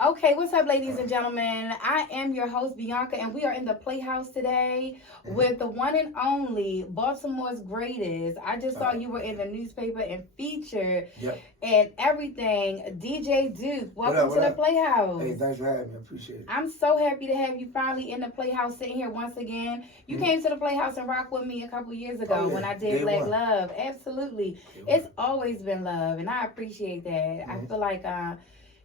Okay, what's up, ladies and gentlemen? I am your host, Beyonka, and we are in the Playhouse today with the one and only Baltimore's greatest. I just saw you were in the newspaper and featured Yep. and everything. DJ Duke, What welcome up? to What the up? Playhouse. Hey, thanks for having me. I appreciate it. I'm so happy to have you finally in the Playhouse sitting here once again. You came to the Playhouse and rocked with me a couple years ago Oh, yeah. when I did Day Black one. Love. Absolutely. Day It's one. always been love, and I appreciate that. I feel like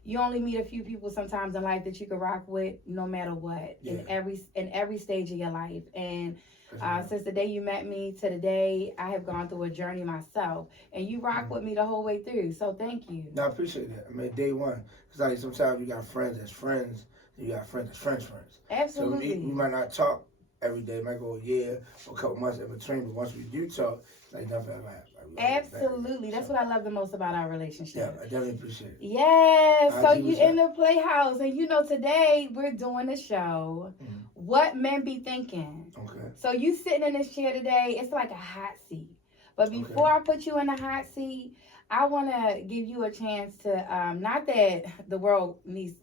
you only meet a few people sometimes in life that you can rock with no matter what Yeah. in every stage of your life. And That's right. since the day you met me to the day I have gone through a journey myself, and you rock with me the whole way through. So thank you. No, I appreciate that. I mean, day one. Because like sometimes you got friends that's friends, and you got friends that's friends. Absolutely. So we might not talk every day. It might go a year or a couple months in between. But once we do talk, it's like nothing ever happened. Like, Absolutely. That's what I love the most about our Yeah, relationship. I definitely appreciate it. Yeah, so IG, you what's in up? the Playhouse, and today we're doing the show, What Men Be Thinking. Okay. So you sitting in this chair today, it's like a hot seat. But before I put you in the hot seat, I want to give you a chance to, not that the world needs,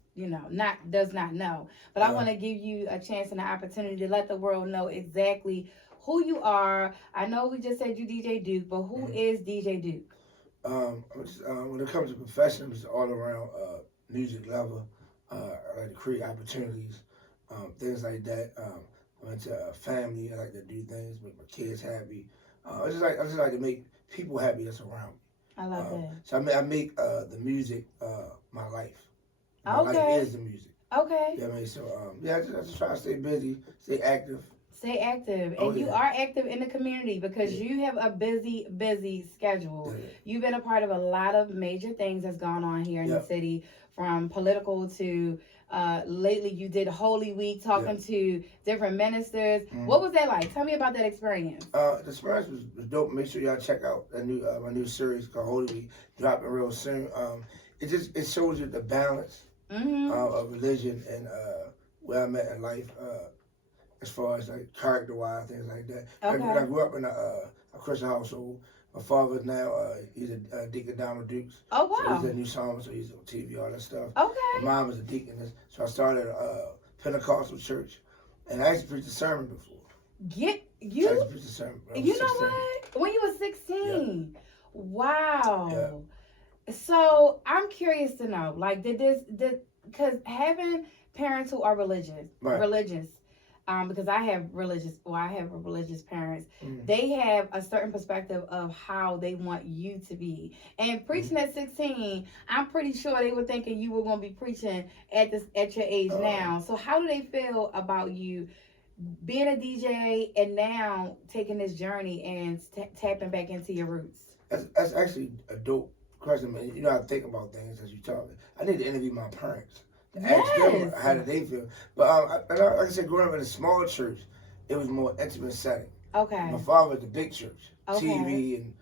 does not know, but I want to give you a chance and an opportunity to let the world know exactly who you are. I know we just said you DJ Duke, but who is DJ Duke? When it comes to profession, it's all around music level. I like to create opportunities, things like that. I went to family. I like to do things, make my kids happy. I just like to make people happy that's around me. I love that. So I make the music my life. My life Okay. is the music. Okay. You know what I mean? So I just try to stay busy, stay active. Stay active. Oh, And you yeah. are active in the community because Yeah. you have a busy schedule. Yeah. You've been a part of a lot of major things that's gone on here in the Yep. city, from political to lately you did Holy Week talking to different ministers. What was that like? Tell me about that experience. The experience was dope. Make sure y'all check out my new series called Holy Week, dropping real soon. It shows you the balance of religion and where I'm at in life, as far as like character wise, things like that. Okay. I grew up in a Christian household. My father now he's a deacon Donald Dukes. Oh, So wow. he's a new psalmist, so he's on TV, all that stuff. Okay. My mom is a deaconess, so I started a Pentecostal church, and I actually preached a sermon before. Get I you. actually preached a sermon. when I was You know 16. what? When you were 16. Wow. Yeah. So I'm curious to know, like, because having parents who are religious, because I have religious parents, they have a certain perspective of how they want you to be. And preaching at 16, I'm pretty sure they were thinking you were going to be preaching at your age now. So how do they feel about you being a DJ and now taking this journey and tapping back into your roots? That's actually a dope question, man. You know, I think about things as you talk. I need to interview my parents to ask them how did they feel. But like I said, growing up in a small church, it was more intimate setting. Okay. My father was the big church, Okay. TV and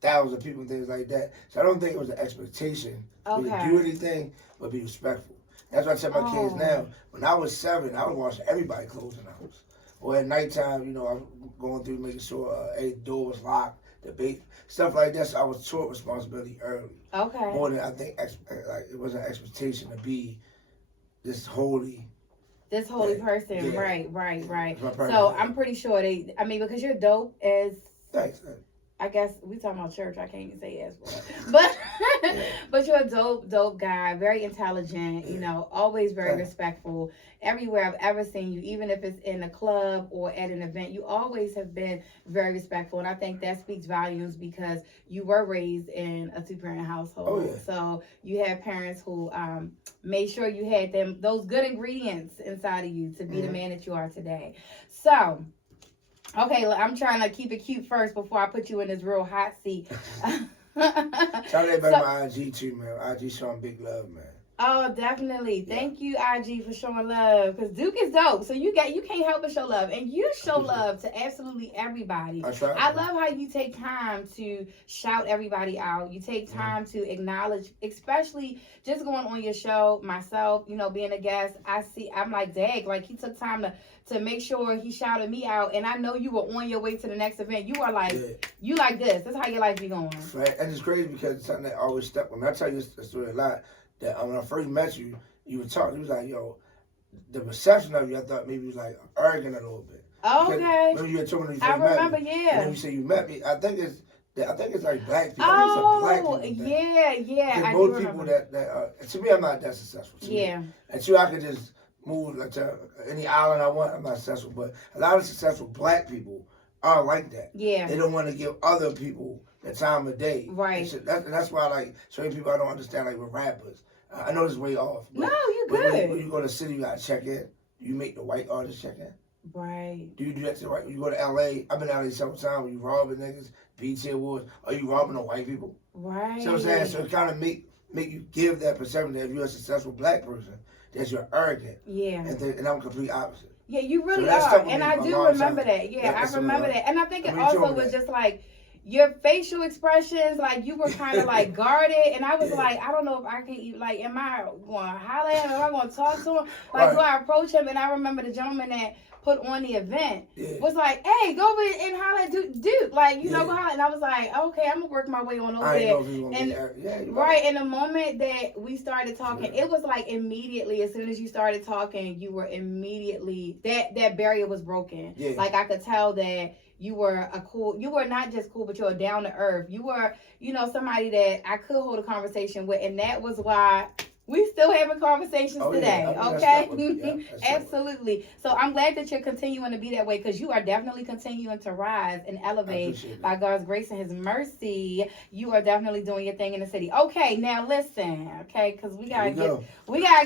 thousands of people and things like that. So I don't think it was an expectation for me to do anything but be respectful. That's why I tell my kids now. When I was 7, I was washing everybody's clothes in the house. Or at nighttime, you know, I was going through making sure every door was locked, the bait, stuff like that. So I was taught responsibility early. Okay. More than I think, like it was an expectation to be this holy person. Yeah. Right. My So personality. I'm pretty sure because you're dope as, Thanks. I guess we talking about church. I can't even say yes for it. But but you're a dope guy, very intelligent, always very respectful. Everywhere I've ever seen you, even if it's in a club or at an event, you always have been very respectful. And I think that speaks volumes because you were raised in a two-parent household. Oh, yeah. So you have parents who made sure you had those good ingredients inside of you to be the man that you are today. So, okay, I'm trying to keep it cute first before I put you in this real hot seat. Shout out everybody my IG too, man. IG showing big love, man. Oh, definitely. Thank you, IG, for showing love. Because Duke is dope. So you can't help but show love. And you show love to absolutely everybody. I love how you take time to shout everybody out. You take time to acknowledge, especially just going on your show, myself, being a guest. I'm like, dang, like he took time to make sure he shouted me out. And I know you were on your way to the next event. You are like, you like this. That's how your life be going. Right. And it's crazy because it's something that always stuck with me. I tell you this story a lot. that when I first met you, you were talking. You was like, yo, the perception of you, I thought maybe you was like arrogant a little bit. Okay. Remember you had told me when you I first met remember, me, yeah. and then you said you met me. I think it's like black people. Oh, I think it's a black people thing. yeah. Because I most do people remember. that to me, I'm not that successful. Yeah. And to you, I could just move like to any island I want. I'm not successful, but a lot of successful black people are like that. Yeah. They don't want to give other people the time of day. Right. That's why, like, so many people I don't understand, like with rappers. I know this is way off. No, you good. When you go to the city, you gotta check in. Do you make the white artists check in? Right. Do you do that to the white? When you go to LA, I've been out here several times. When you robbing niggas, BT Awards, are you robbing the white people? Right. So I'm saying, so it kind of make you give that perception that if you're a successful black person, that you're arrogant. Yeah. And I'm complete opposite. Yeah, you really So are, and I do remember that. Yeah, I remember that, and I think it also was just like your facial expressions, like you were kind of like guarded, and I was like, I don't know if I can even, like, am I going to holler at him? Am I going to talk to him? Like, do I approach him? And I remember the gentleman that put on the event was like, hey, go over and holler at Duke. Like, you know, go holler. And I was like, okay, I'm going to work my way on over there. And right, in the moment that we started talking, it was like immediately, as soon as you started talking, you were immediately, that barrier was broken. Yeah. Like, I could tell that you were you were not just cool, but you were down to earth. You were, you know, somebody that I could hold a conversation with. And that was why we still having conversations today, okay? Absolutely. So I'm glad that you're continuing to be that way, because you are definitely continuing to rise and elevate by God's grace and His mercy. You are definitely doing your thing in the city. Okay, now listen, okay, because we gotta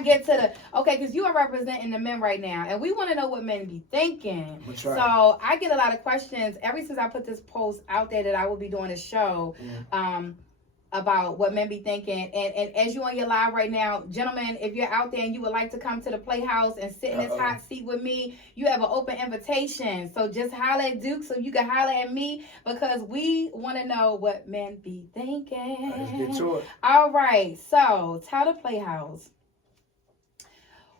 get to the because you are representing the men right now, and we want to know what men be thinking. So I get a lot of questions ever since I put this post out there that I will be doing a show. About what men be thinking, and as you on your live right now, gentlemen, if you're out there and you would like to come to the Playhouse and sit in this hot seat with me, you have an open invitation. So just holler at Duke so you can holler at me, because we want to know what men be thinking. Let's get to it. All right, so tell the Playhouse,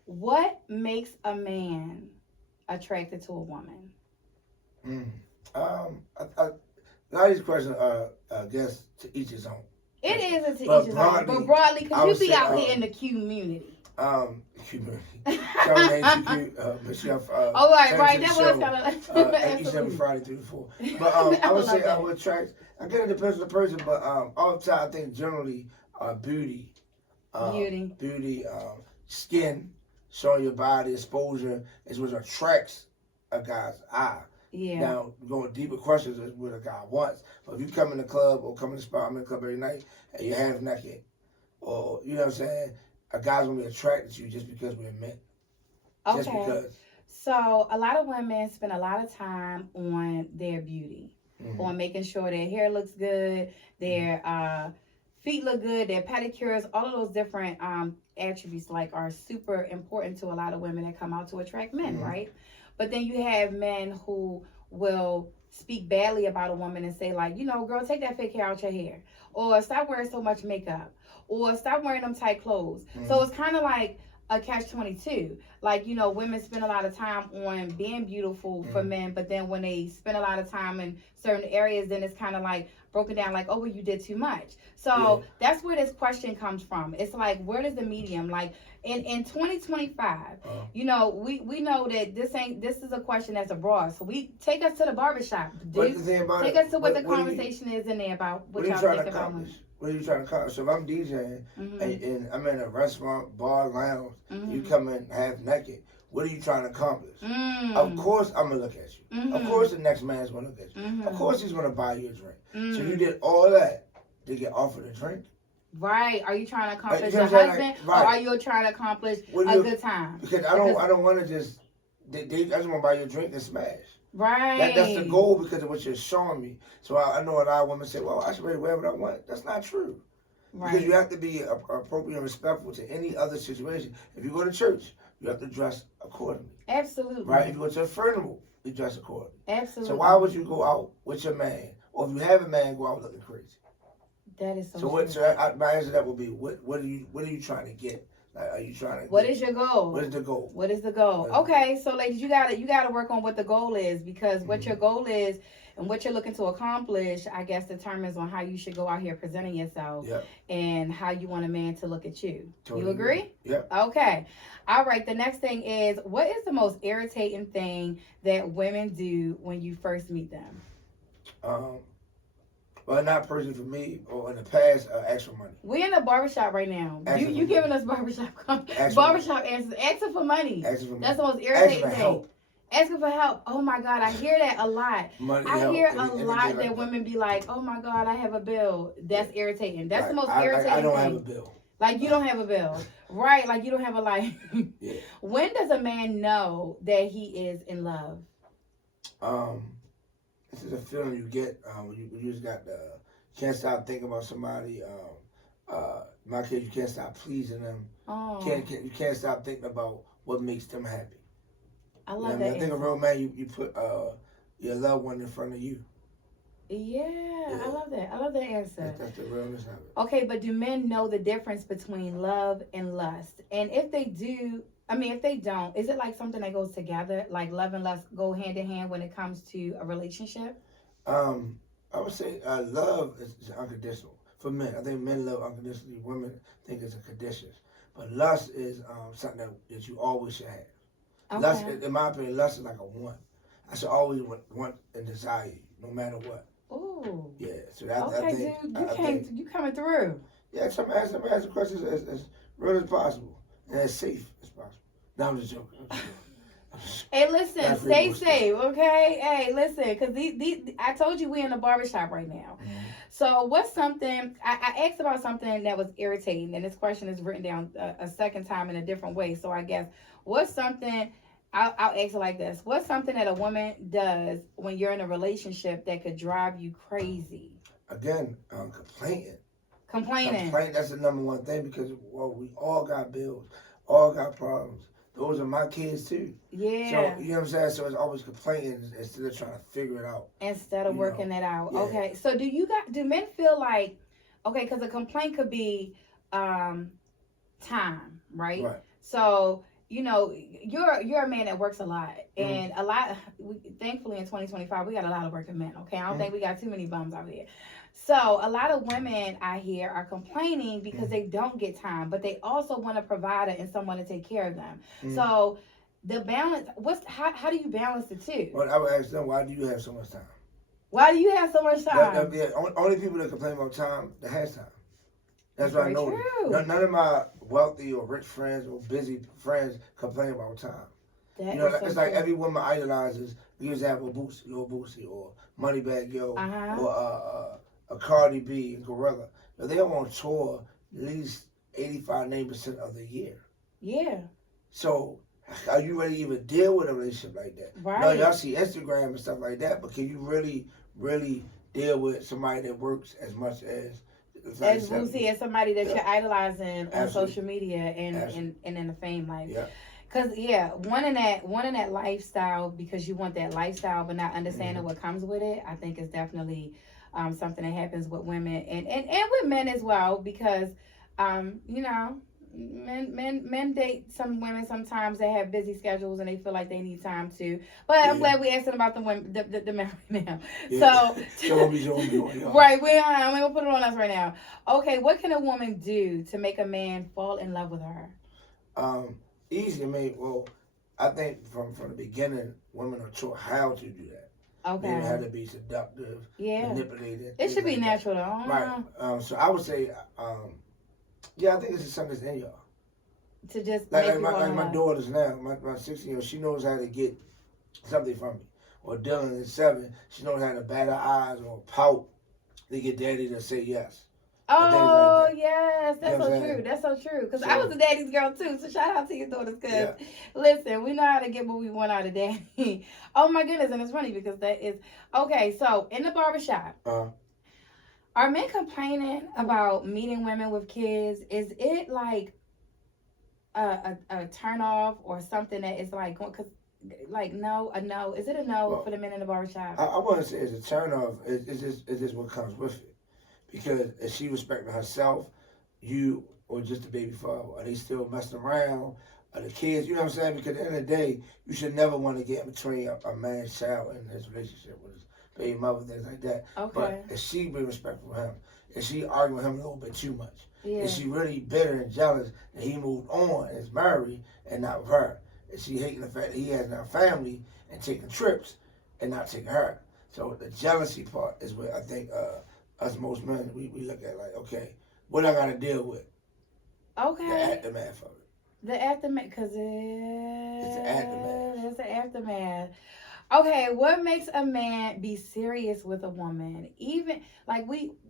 what makes a man attracted to a woman? A lot of these questions are, I guess, to each his own. It is to each his own, but broadly, because you be out here in the community. Community. Right. That was kind of like each and every Friday through the 4. But I would say I would attract. Again, it depends on the person, but all the time I think generally beauty, skin, showing your body, exposure is what attracts a guy's eye. Yeah. Now, going deeper questions is what a guy wants. But if you come in the club or come in the spot, I'm in the club every night, and you're half naked, or, you know what I'm saying, a guy's going to be attracted to you just because we're men. Okay. Just because. So, a lot of women spend a lot of time on their beauty, on making sure their hair looks good, their feet look good, their pedicures, all of those different attributes, like, are super important to a lot of women that come out to attract men, right? But then you have men who will speak badly about a woman and say, like, you know, girl, take that fake hair out your hair. Or stop wearing so much makeup. Or stop wearing them tight clothes. So it's kind of like a catch-22. Like, you know, women spend a lot of time on being beautiful for men, but then when they spend a lot of time in certain areas, then it's kind of like broken down like, oh, well, you did too much. So that's where this question comes from. It's like, where does the medium, like, in 2025, you know, we know that this is a question that's abroad. So we take us to the barbershop. Take us to what the conversation is in there about what y'all think about women. What are you trying to accomplish? So if I'm DJing and I'm in a restaurant, bar, lounge, you come in half naked, what are you trying to accomplish? Of course I'm going to look at you. Of course the next man's going to look at you. Of course he's going to buy you a drink. So you did all that to get offered a drink? Right. Are you trying to accomplish a husband, or are you trying to accomplish a good time? Because I don't want to just, I just want to buy you a drink and smash. Right. That's the goal because of what you're showing me. So I know a lot of women say, well, I should be able to wear what I want. That's not true. Right. Because you have to be appropriate and respectful to any other situation. If you go to church, you have to dress accordingly. Absolutely. Right? If you go to a funeral, you dress accordingly. Absolutely. So why would you go out with your man? Or if you have a man, go out looking crazy? That is so true. So my answer to that would be, what are you trying to get? Like, are you trying to? What is your goal? What is the goal? What is the goal? Okay, so ladies, you gotta work on what the goal is, because what your goal is And what you're looking to accomplish, I guess, determines on how you should go out here presenting yourself and how you want a man to look at you. Totally. You agree? Yeah. Okay. All right. The next thing is, what is the most irritating thing that women do when you first meet them? Well, not personally for me, or in the past, ask for money. We're in a barbershop right now. You giving us barbershop answers. Asking for money. That's the most irritating thing. Help. Asking for help. Oh my God, I hear that a lot. I hear a lot that women be like, oh my God, I have a bill. That's irritating. That's the most irritating thing. I don't have a bill. Like, you don't have a bill. Right, like you don't have a life. Yeah. When does a man know that he is in love? This is a feeling you get when you just got can't stop thinking about somebody. In my case, you can't stop pleasing them. Oh. You can't stop thinking about what makes them happy. I love that. I think a real man, you put your loved one in front of you. Yeah, I love that. I love that answer. That's the realness of it. Okay, but do men know the difference between love and lust? And if they do, if they don't, is it like something that goes together? Like love and lust go hand in hand when it comes to a relationship? I would say love is unconditional. For men, I think men love unconditionally. Women think it's a condition. But lust is something that you always should have. Okay. Lust, in my opinion, lust is like a want. I should always want and desire you, no matter what. Ooh. Yeah. So that. Okay, dude, you coming through. Yeah, some answer questions as real as possible and as safe as possible. No, I'm just joking. Hey, listen, stay safe, okay? Hey, listen, because I told you we're in a barbershop right now. Mm-hmm. So what's something, I asked about something that was irritating, and this question is written down a second time in a different way. So I guess, what's something, I'll ask it like this. What's something that a woman does when you're in a relationship that could drive you crazy? Again, complaining. Complaining, that's the number one thing because, we all got bills, all got problems. Those are my kids too. Yeah. So, you know what I'm saying? So it's always complaining instead of trying to figure it out. Instead of working it out. Yeah. Okay. So do men feel like, okay, because a complaint could be time, right? Right. So, you're a man that works a lot. And thankfully in 2025, we got a lot of working men, okay? I don't think we got too many bums out here. So a lot of women I hear are complaining because they don't get time, but they also want a provider and someone to take care of them. So the balance, how do you balance the two? Well, I would ask them, why do you have so much time? Why do you have so much time? Only people that complain about time that has time. That's what I know. True. None of my wealthy or rich friends or busy friends complain about time. It's like every woman idolizes. You example, Boosie or Moneybagg Yo or a Cardi B and Gorilla. They're on tour at least 85-90% of the year. Yeah. So are you ready to even deal with a relationship like that? Right. No, y'all see Instagram and stuff like that, but can you really, really deal with somebody that works as much as Boosie, as somebody that you're idolizing on social media and in the fame life? Yeah. Cause wanting that lifestyle because you want that lifestyle, but not understanding what comes with it, I think is definitely something that happens with women and with men as well. Because men date some women sometimes that have busy schedules and they feel like they need time to. But I'm glad we asking about the women, the men right now. Yeah. So right, we're gonna put it on us right now. Okay, what can a woman do to make a man fall in love with her? Easy, I think from the beginning, women are taught how to do that. Okay. They how to be seductive, manipulated. It should be natural, though. Right. So I would say, I think it's just something that's in y'all. To just like my daughters now, my 16-year-old, she knows how to get something from me. Or Dylan is 7, she knows how to bat her eyes or pout to get daddy to say yes. Oh, yes. That's so true. That's so true. Because I was a daddy's girl, too. So shout out to your daughters. Because, listen, we know how to get what we want out of daddy. Oh, my goodness. And it's funny because that is... Okay, so in the barbershop, are men complaining about meeting women with kids? Is it like a turn off or something that is like... Cause, like, no? Is it a no for the men in the barbershop? I wouldn't say it's a turn off. It's just what comes with it. Because if she respecting herself, you or just the baby father, are they still messing around? Are the kids, you know what I'm saying? Because at the end of the day, you should never want to get in between a man's child and his relationship baby mother, things like that. Okay. But is she being respectful of him? Is she arguing with him a little bit too much? Yeah. Is she really bitter and jealous that he moved on and is married and not with her? Is she hating the fact that he has now family and taking trips and not taking her? So the jealousy part is where I think us most men, we look at like, okay, what I got to deal with? Okay. The aftermath of it. The aftermath, because It's the aftermath. It's the aftermath. Okay, what makes a man be serious with a woman? Even like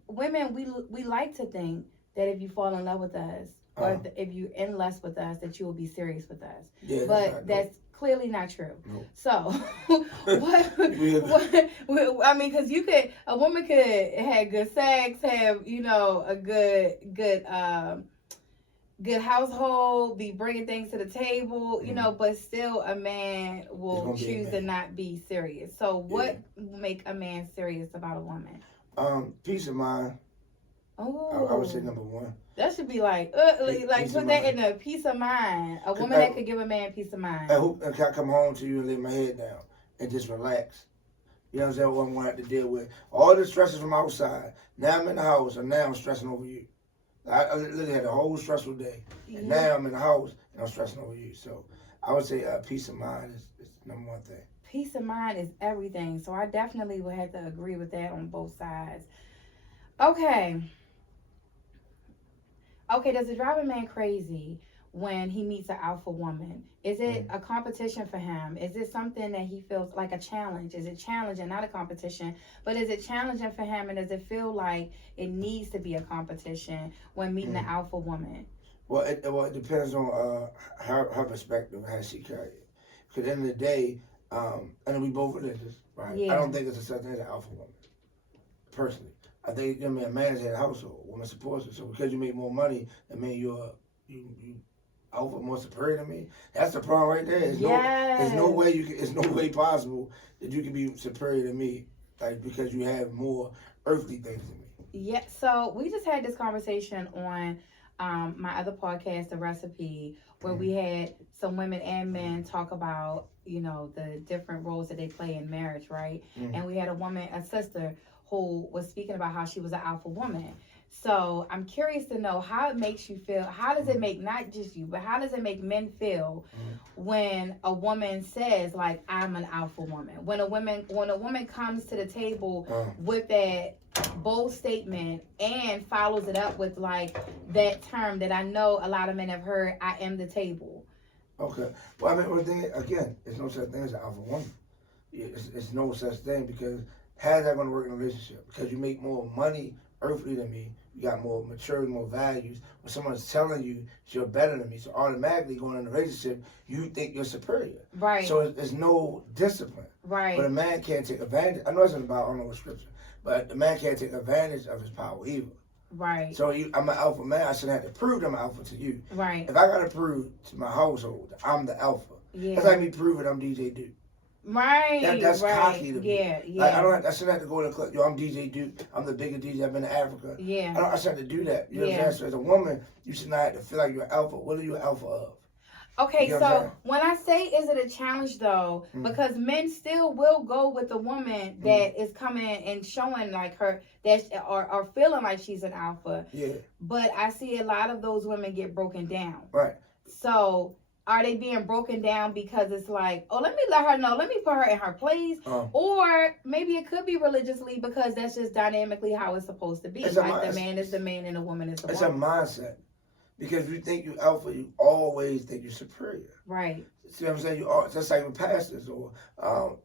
women, we like to think that if you fall in love with us or if you're in lust with us, that you will be serious with us. Yeah, but that's clearly not true. No. So, what I mean, because a woman could have good sex, have a good household, be bringing things to the table, but still a man will choose to not be serious. So what make a man serious about a woman? Peace of mind. Oh, I would say number one. That should be like put that in a peace of mind. A woman that could give a man peace of mind. I can come home to you and lay my head down and just relax. You know what I'm saying? What I'm going to have to deal with. All the stresses from outside. Now I'm in the house and now I'm stressing over you. I literally had a whole stressful day. And now I'm in the house and I'm stressing over you. So I would say peace of mind is number one thing. Peace of mind is everything. So I definitely would have to agree with that on both sides. Okay, does it drive a man crazy when he meets an alpha woman? Is it a competition for him? Is it something that he feels like a challenge? Is it challenging, not a competition, but is it challenging for him, and does it feel like it needs to be a competition when meeting an alpha woman? Well, it depends on her perspective, how she carries it. Because at the end of the day, and we both religious, right? Yeah. I don't think it's a such thing as an alpha woman, personally. I think a man is in a household, woman supports it. So because you make more money, that means you alpha more superior than me. That's the problem right there. There's no way possible that you can be superior to me, like because you have more earthly things than me. Yeah. So we just had this conversation on my other podcast, The Recipe, where we had some women and men talk about the different roles that they play in marriage, right? And we had a sister who was speaking about how she was an alpha woman. So I'm curious to know how it makes you feel. How does it make not just you, but how does it make men feel when a woman says like, I'm an alpha woman? When a woman comes to the table with that bold statement and follows it up with like that term that I know a lot of men have heard, I am the table. Okay. Well, I mean, again, there's no such thing as an alpha woman. It's no such thing because how's that going to work in a relationship? Because you make more money earthly than me, you got more maturity, more values. When someone's telling you you're better than me, so automatically going in a relationship, you think you're superior. Right. So there's no discipline. Right. But a man can't take advantage. I know it's about, I don't know what scripture, but the man can't take advantage of his power either. Right. So I'm an alpha man. I shouldn't have to prove I'm an alpha to you. Right. If I got to prove to my household that I'm the alpha, that's like me proving I'm DJ Duke. Right, that's cocky to me. Yeah. Like, I shouldn't have to go to the club. Yo, I'm DJ Duke. I'm the biggest DJ. I've been to Africa. Yeah. I shouldn't have to do that. You know what I'm saying? So as a woman, you should not have to feel like you're an alpha. What are you an alpha of? Okay, you know so when I say is it a challenge though, because men still will go with the woman that is coming and showing like her that or feeling like she's an alpha. Yeah. But I see a lot of those women get broken down. Right. So are they being broken down because it's like, oh, let me let her know, let me put her in her place? Or maybe it could be religiously because that's just dynamically how it's supposed to be. Like the man is the man and the woman is the woman. It's a mindset. Because if you think you're alpha, you always think you're superior. Right. See what I'm saying? Just like with pastors or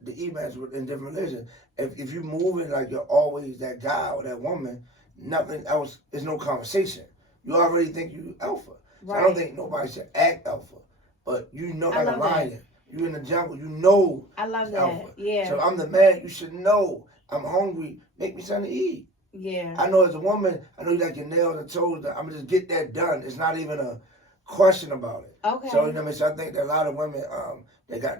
the imams in different religions. If you're moving like you're always that guy or that woman, nothing else, there's no conversation. You already think you're alpha. Right. So I don't think nobody should act alpha. But you know, like a lion, you in the jungle, you know. I love that. Alpha. Yeah. So I'm the man. You should know. I'm hungry. Make me something to eat. Yeah. I know as a woman, I know you like your nails and toes. I'm gonna just get that done. It's not even a question about it. Okay. So you know what I mean. So I think that a lot of women, they got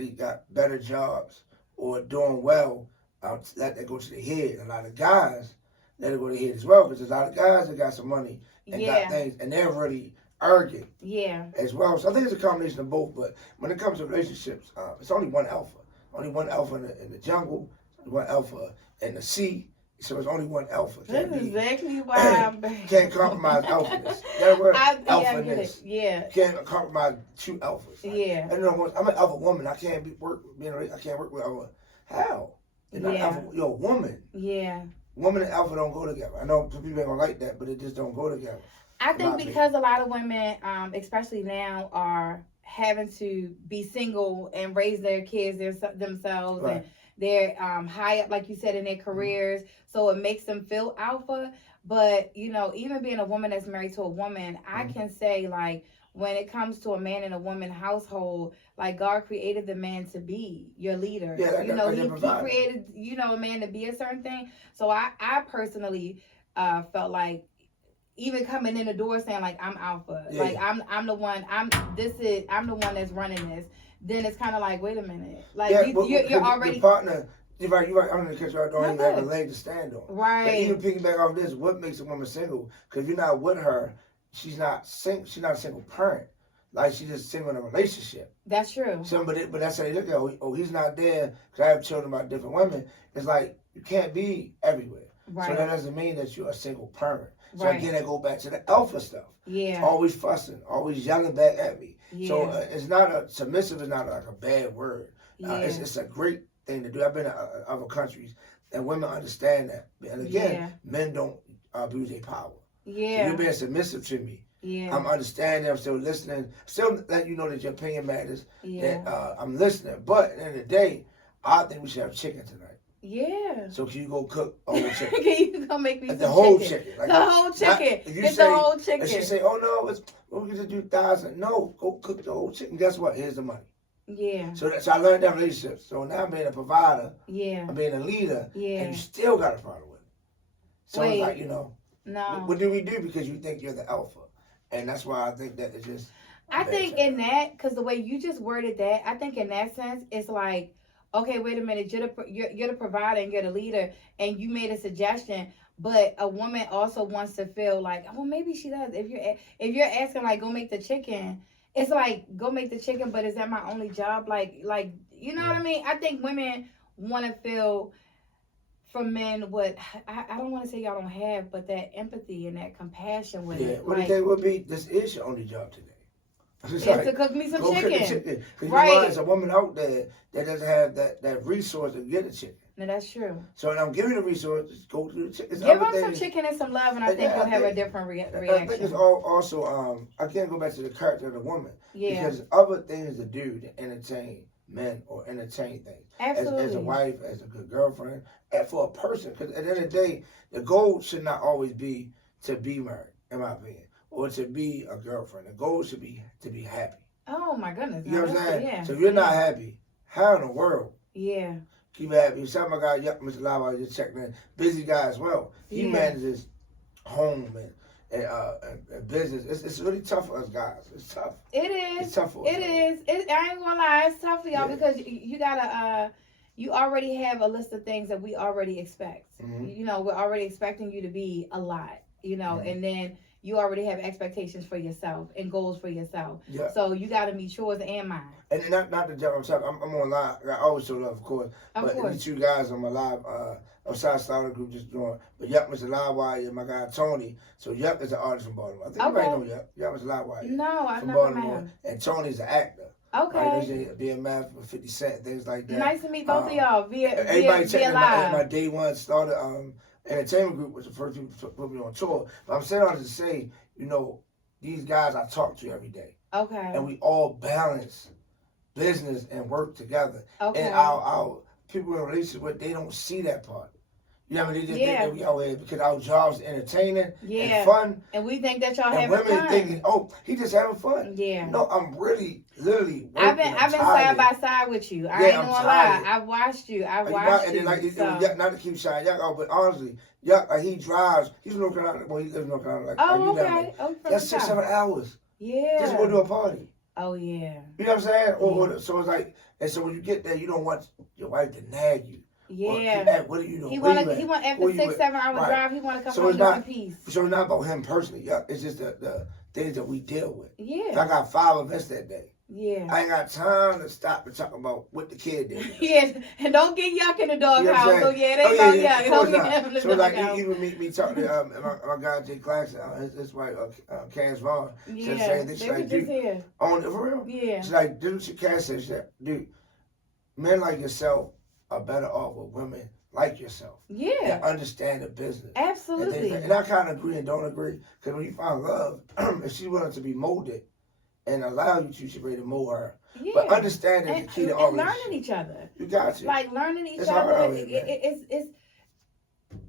better jobs or doing well. Let that go to the head. A lot of guys let it go to the head as well because there's a lot of guys that got some money and got things, and they're really arrogant. Yeah. As well. So I think it's a combination of both. But when it comes to relationships, it's only one alpha. Only one alpha in the jungle. one alpha, and the C. So it's only one alpha. That's exactly why I'm can't compromise alphaness. That word, alphaness. Yeah. Can't compromise two alphas. Like, yeah. And I'm an alpha woman. I can't I can't work with alpha. How? You're not alpha. You're a woman. Yeah. Woman and alpha don't go together. I know some people ain't gonna like that, but it just don't go together. I think because a lot of women, especially now, are having to be single and raise their kids themselves, right. And they're high up, like you said, in their careers, so it makes them feel alpha. But even being a woman that's married to a woman, I can say, like, when it comes to a man and a woman household, like, God created the man to be your leader. Yeah, he created a man to be a certain thing. So I personally felt like, even coming in the door saying, like, I'm alpha, like I'm the one, I'm the one that's running this, then it's kind of like, wait a minute, like, you're already your partner. You're right. I'm gonna catch you. I don't even have a leg to stand on. Right. But even piggyback off this, what makes a woman single? Because you're not with her. She's not She's not a single parent. Like, she's just single in a relationship. That's true. But that's how they look at it. Oh, he's not there because I have children by different women. It's like, you can't be everywhere. Right. So that doesn't mean that you're a single parent. So again, I go back to the alpha stuff. Yeah. Always fussing, always yelling back at me. Yeah. So it's not submissive is not like a bad word. It's a great thing to do. I've been to other countries, and women understand that. And again, men don't abuse their power. Yeah. So you're being submissive to me. Yeah. I'm understanding. I'm still listening. Still letting you know that your opinion matters. Yeah. That I'm listening. But at the end of the day, I think we should have chicken tonight. Yeah. So can you go cook a whole chicken? Can you go make me some the whole chicken? Like, the whole chicken. Get the whole chicken. And she say, oh no, we're going to do 1,000. No, go cook the whole chicken. Guess what? Here's the money. Yeah. So I learned that relationship. So now I'm being a provider. Yeah. I'm being a leader. Yeah. And you still got a problem with it. So Wait, it's like, no. What do we do? Because you think you're the alpha. And that's why I think that it's just. I think in that, because the way you just worded that, I think in that sense, it's like, okay, wait a minute, you're the provider and you're the leader, and you made a suggestion, but a woman also wants to feel like, oh, maybe she does. If you're asking, like, go make the chicken, it's like, go make the chicken, but is that my only job? Like you know what I mean? I think women want to feel from men what I don't want to say y'all don't have, but that empathy and that compassion with it. What do you think would be? This is your only job today. It's to cook me some chicken. Right. You know, there's a woman out there that doesn't have that resource to get a chicken. No, that's true. So I'm giving the resource, just go to the chicken. Give them some chicken and some love, and I think you'll have a different reaction. I think it's also, I can't go back to the character of the woman. Yeah. Because other things to do to entertain men or entertain things. Absolutely. As a wife, as a good girlfriend, and for a person. Because at the end of the day, the goal should not always be to be married, in my opinion. Or to be a girlfriend. The goal should be to be happy. Oh my goodness. You know what I'm saying? Yeah. So if you're not happy, how in the world? Yeah. Keep happy. Some of my guy, Mr. Lava, just checked in. Busy guy as well. He manages home and business. It's really tough for us guys. It's tough. It is. It's tough for us. It is. I ain't gonna lie. It's tough for y'all because you gotta. You already have a list of things that we already expect. Mm-hmm. We're already expecting you to be a lot. Mm-hmm. And then you already have expectations for yourself and goals for yourself. Yeah. So you got to meet yours and mine. And not to jump on top, I'm on live. I always show love, of course. But these two guys on my live, outside Slaughter Group just joined. But Yup, Mr. Livewire, and my guy Tony. So Yup is an artist from Baltimore. I think you might know Yup. Yup is Livewire. No, I from never Baltimore. met him. And Tony's an actor. Okay. He's being mad for 50 Cent, things like that. Nice to meet both of y'all via live. My day one started entertainment group was the first people to put me on tour. But I'm saying all this to say, these guys I talk to every day. Okay. And we all balance business and work together. Okay. And our people in relationships with, they don't see that part. You know what I mean? They just think that we out here because our job's entertaining and fun. And we think that y'all having fun. And women thinking, oh, he just having fun. Yeah. No, I'm really, literally working. I've been side by side with you. I ain't gonna lie. I watched you. And then not to keep shying Yuck, but honestly, Yuck, he drives. He's in North Carolina. Well, he lives in North Carolina. Okay. That's 6-7 hours. Yeah. Just to go to a party. Oh yeah. You know what I'm saying? So it's like, and so when you get there, you don't want your wife to nag you. Yeah. What are you doing? He want after 6-7 hour drive. He want to come home in peace. So it's not about him personally. Yeah, it's just the things that we deal with. Yeah. If I got 5 events that day. Yeah. I ain't got time to stop and talk about what the kid did. Yes, and don't get yuck in the doghouse. You know so yeah, they don't yuck. Don't get him in the so like doghouse. even me talking to my guy Jay Claxton, his wife Cass Vaughn, yeah, saying this they like, were just here. On the for real. Yeah. She's like, this what Cass said. She said, dude, men like yourself are better off with women like yourself. Yeah. That understand the business. Absolutely. And I kind of agree and don't agree. Because when you find love, if she's willing to be molded and allow you to, you should be able to mold her. Yeah. But understanding is the key to all and learning each other. You got you. Like learning each it's other. Hard It's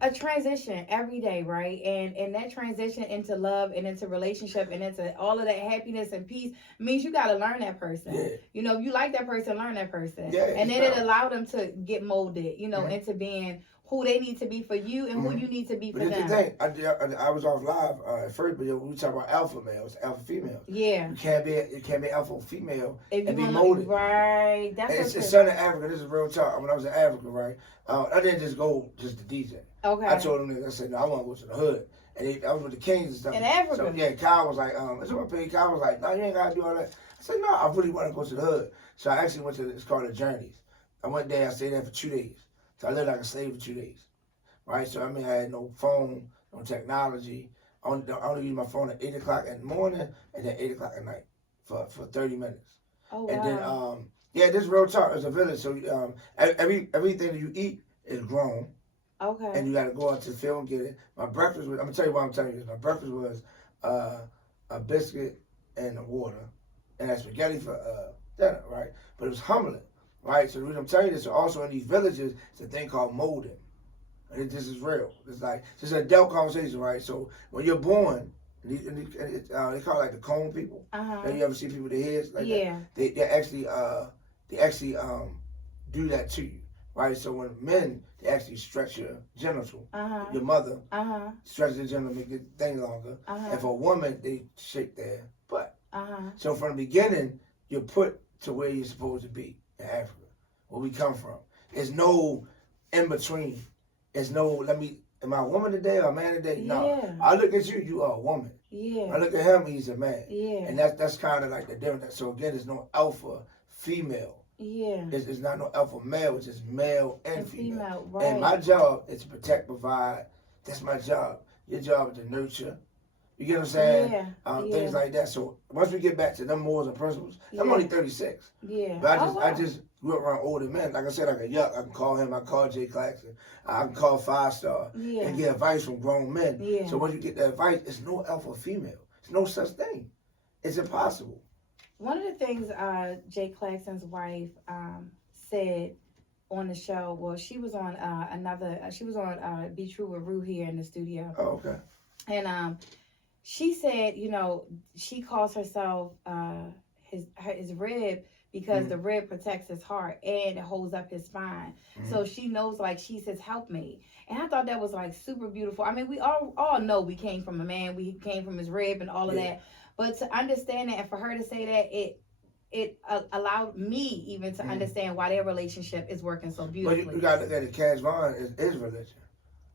a transition every day, right? And that transition into love and into relationship and into all of that happiness and peace means you got to learn that person. Yeah. You know, if you like that person, learn that person. Yeah, and then it allowed them to get molded, you know, mm-hmm. into being who they need to be for you and mm-hmm. who you need to be for them. But the thing, I was off live at first, but we talk about alpha males, alpha females. Yeah. You can't be alpha female if and you be molded. Right. That's it's son of Africa. This is real talk. When I was in Africa, right, I didn't just go just to DJ. Okay. I told them, I said, no, I want to go to the hood. And I was with the Kings and stuff. In Africa. So, yeah, Kyle was like, that's what I paid. Kyle was like, no, you ain't got to do all that. I said, no, I really want to go to the hood. So I actually went to, it's called the Journeys. I went there, I stayed there for 2 days. So I lived like a slave for 2 days. Right? So, I mean, I had no phone, no technology. I only used my phone at 8 o'clock in the morning and then 8 o'clock at night for 30 minutes. Oh, wow. And then, yeah, this is real talk. It's a village. So everything that you eat is grown. Okay. And you got to go out to the field and get it. My breakfast was, I'm going to tell you why I'm telling you this. My breakfast was a biscuit and water and a spaghetti for dinner, right? But it was humbling, right? So the reason I'm telling you this, also in these villages, it's a thing called molding. And this is real. It's like, it's an adult conversation, right? So when you're born, they call it like the cone people. Uh-huh. You ever see people with their heads like yeah. that? They actually do that to you. Right, so when men, they actually stretch your genital. Uh-huh. Your mother stretches your genital, make the thing longer. Uh-huh. And for a woman, they shape their butt. Uh-huh. So from the beginning, you're put to where you're supposed to be in Africa, where we come from. There's no in between. There's no, am I a woman today or a man today? Yeah. No. I look at you, you are a woman. Yeah. I look at him, he's a man. Yeah. And that's kind of like the difference. So again, there's no alpha female. Yeah. It's not no alpha male, it's just male and female. Right. And my job is to protect, provide. That's my job. Your job is to nurture. You get what I'm saying? Yeah. Things like that. So once we get back to them morals and principles, I'm only 36. Yeah. But I just grew up around older men. Like I said, like a yuck. I can call him, I can call Jay Claxton. I can call 5 Star and get advice from grown men. Yeah. So once you get that advice, it's no alpha female. It's no such thing. It's impossible. One of the things Jay Claxton's wife said on the show, well, she was on Be True with Rue here in the studio. Oh, okay. And she said, you know, she calls herself his rib because the rib protects his heart and it holds up his spine. So she knows, like, she's his helpmate. And I thought that was, like, super beautiful. I mean, we all know we came from a man. We came from his rib and all of that. But to understand that and for her to say that, it allowed me even to understand why their relationship is working so beautifully. But you got to look at it. Cass Vaughn is religion.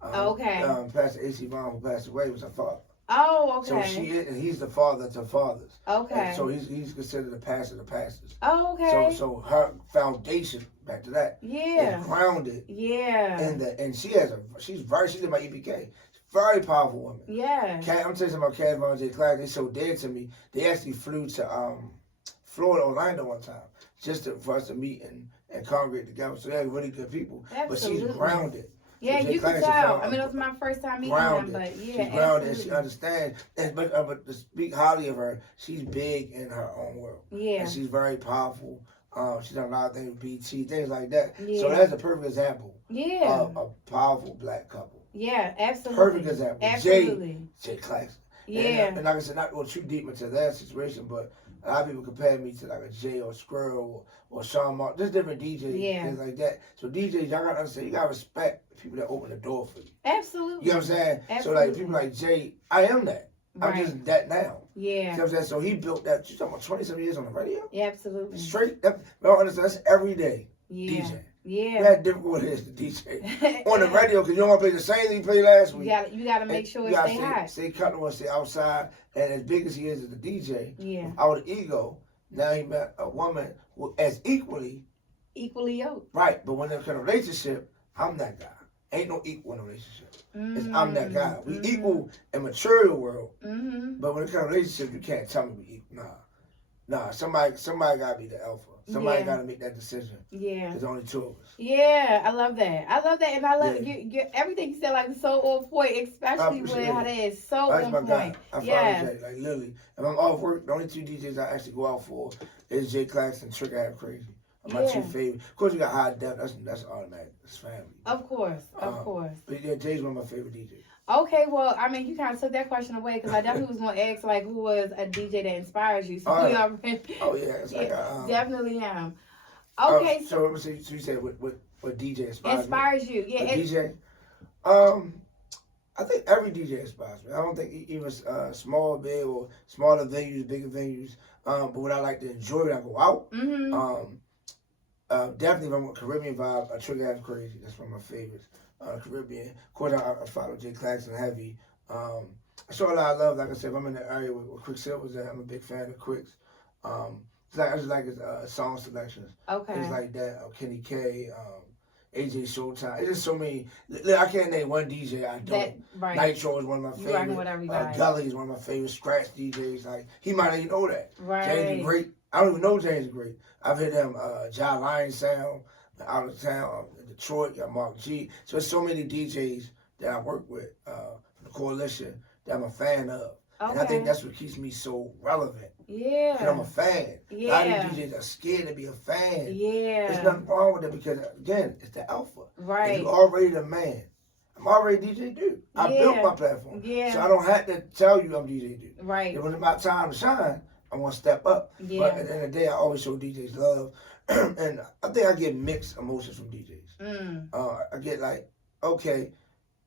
Okay. Pastor A.C. Vaughn, who passed away, was her father. Oh, okay. So he's the father to fathers. Okay. And so he's considered the pastor to pastors. Oh, okay. So her foundation, back to that, is grounded. Yeah. And she's in my EPK. Very powerful woman. Yeah. I'm telling you something about Cass Vaughn, Jay Claxton. They're so dead to me. They actually flew to Florida, Orlando one time, just for us to meet and congregate together. So they're really good people. Absolutely. But she's grounded. Yeah, so you can tell. I mean, it was my first time meeting him, but yeah, she's grounded and she understands. But to speak highly of her, she's big in her own world. Yeah. And she's very powerful. She's done a lot of things with BT, things like that. Yeah. So that's a perfect example. Yeah. Of a powerful black couple. Yeah, absolutely. Perfect example. Absolutely. Jay Claxton. Yeah. And like I said, not go too deep into that situation, but a lot of people compare me to like a Jay or Squirrel or Sean Mark. There's different DJs, things like that. So DJs, y'all gotta understand, you gotta respect people that open the door for you. Absolutely. You know what I'm saying? Absolutely. So like people like Jay, I am that. Right. I'm just that now. Yeah. You know what I'm saying? So he built that. You talking about 27 years on the radio? Yeah, absolutely. Straight. Don't understand. That's every day. Yeah. DJ. Yeah. That difficult it is to DJ on the radio because you don't want to play the same thing you played last week. You got to make sure it stay hot. Stay comfortable, stay outside, and as big as he is as a DJ, yeah, without the ego, now he met a woman who as equally yoked. Right, but when there's a relationship, I'm that guy. Ain't no equal in a relationship. It's I'm that guy. We equal in material world, but when it comes to relationship, you can't tell me we equal. Nah. Somebody gotta be the alpha. Somebody gotta make that decision. Yeah. There's only two of us. Yeah, I love that. And I love you. Everything you said like so on point, especially with how that is so on point. I follow Jay. Like literally, if I'm off work, the only two DJs I actually go out for is Jay Clax and Trigger Have Crazy. My two favorite. Of course, you got High Def. That's automatic. It's family. Of course. But yeah, Jay's one of my favorite DJs. Okay, well, I mean, you kind of took that question away because I definitely was going to ask, like, who was a DJ that inspires you? So we already. Oh yeah, it's like definitely am. Okay, so you said what DJ inspires you? Yeah, DJ. I think every DJ inspires me. I don't think even small, big, or smaller venues, bigger venues. But when I like to enjoy it, I go out. Definitely if I'm a Caribbean vibe, Trigger Have Crazy. That's one of my favorites. Caribbean. Of course, I follow Jay Claxton heavy. I show a lot of love. Like I said, if I'm in the area where Quicksilver's at, I'm a big fan of Quicks. I just like his song selections. Okay. Things like that. Kenny K, AJ Showtime. It's just so many. I can't name one DJ I don't. Right. Nitro is one of my favorites. Rocking with everybody. Gully is one of my favorite scratch DJs. Like he might not even know that. Right. James is great. I don't even know James is great. I've heard them John Lion Sound, out of town, Detroit, got Mark G. So there's so many DJs that I work with from the coalition that I'm a fan of. Okay. And I think that's what keeps me so relevant. Yeah. Because I'm a fan. Yeah. A lot of these DJs are scared to be a fan. Yeah. There's nothing wrong with it because, again, it's the alpha. Right. If you're already the man, I'm already DJ Dude. I built my platform. Yeah. So I don't have to tell you I'm DJ Dude. Right. When it's my time to shine, I want to step up. Yeah. But at the end of the day, I always show DJs love. And I think I get mixed emotions from DJs. I get like, okay,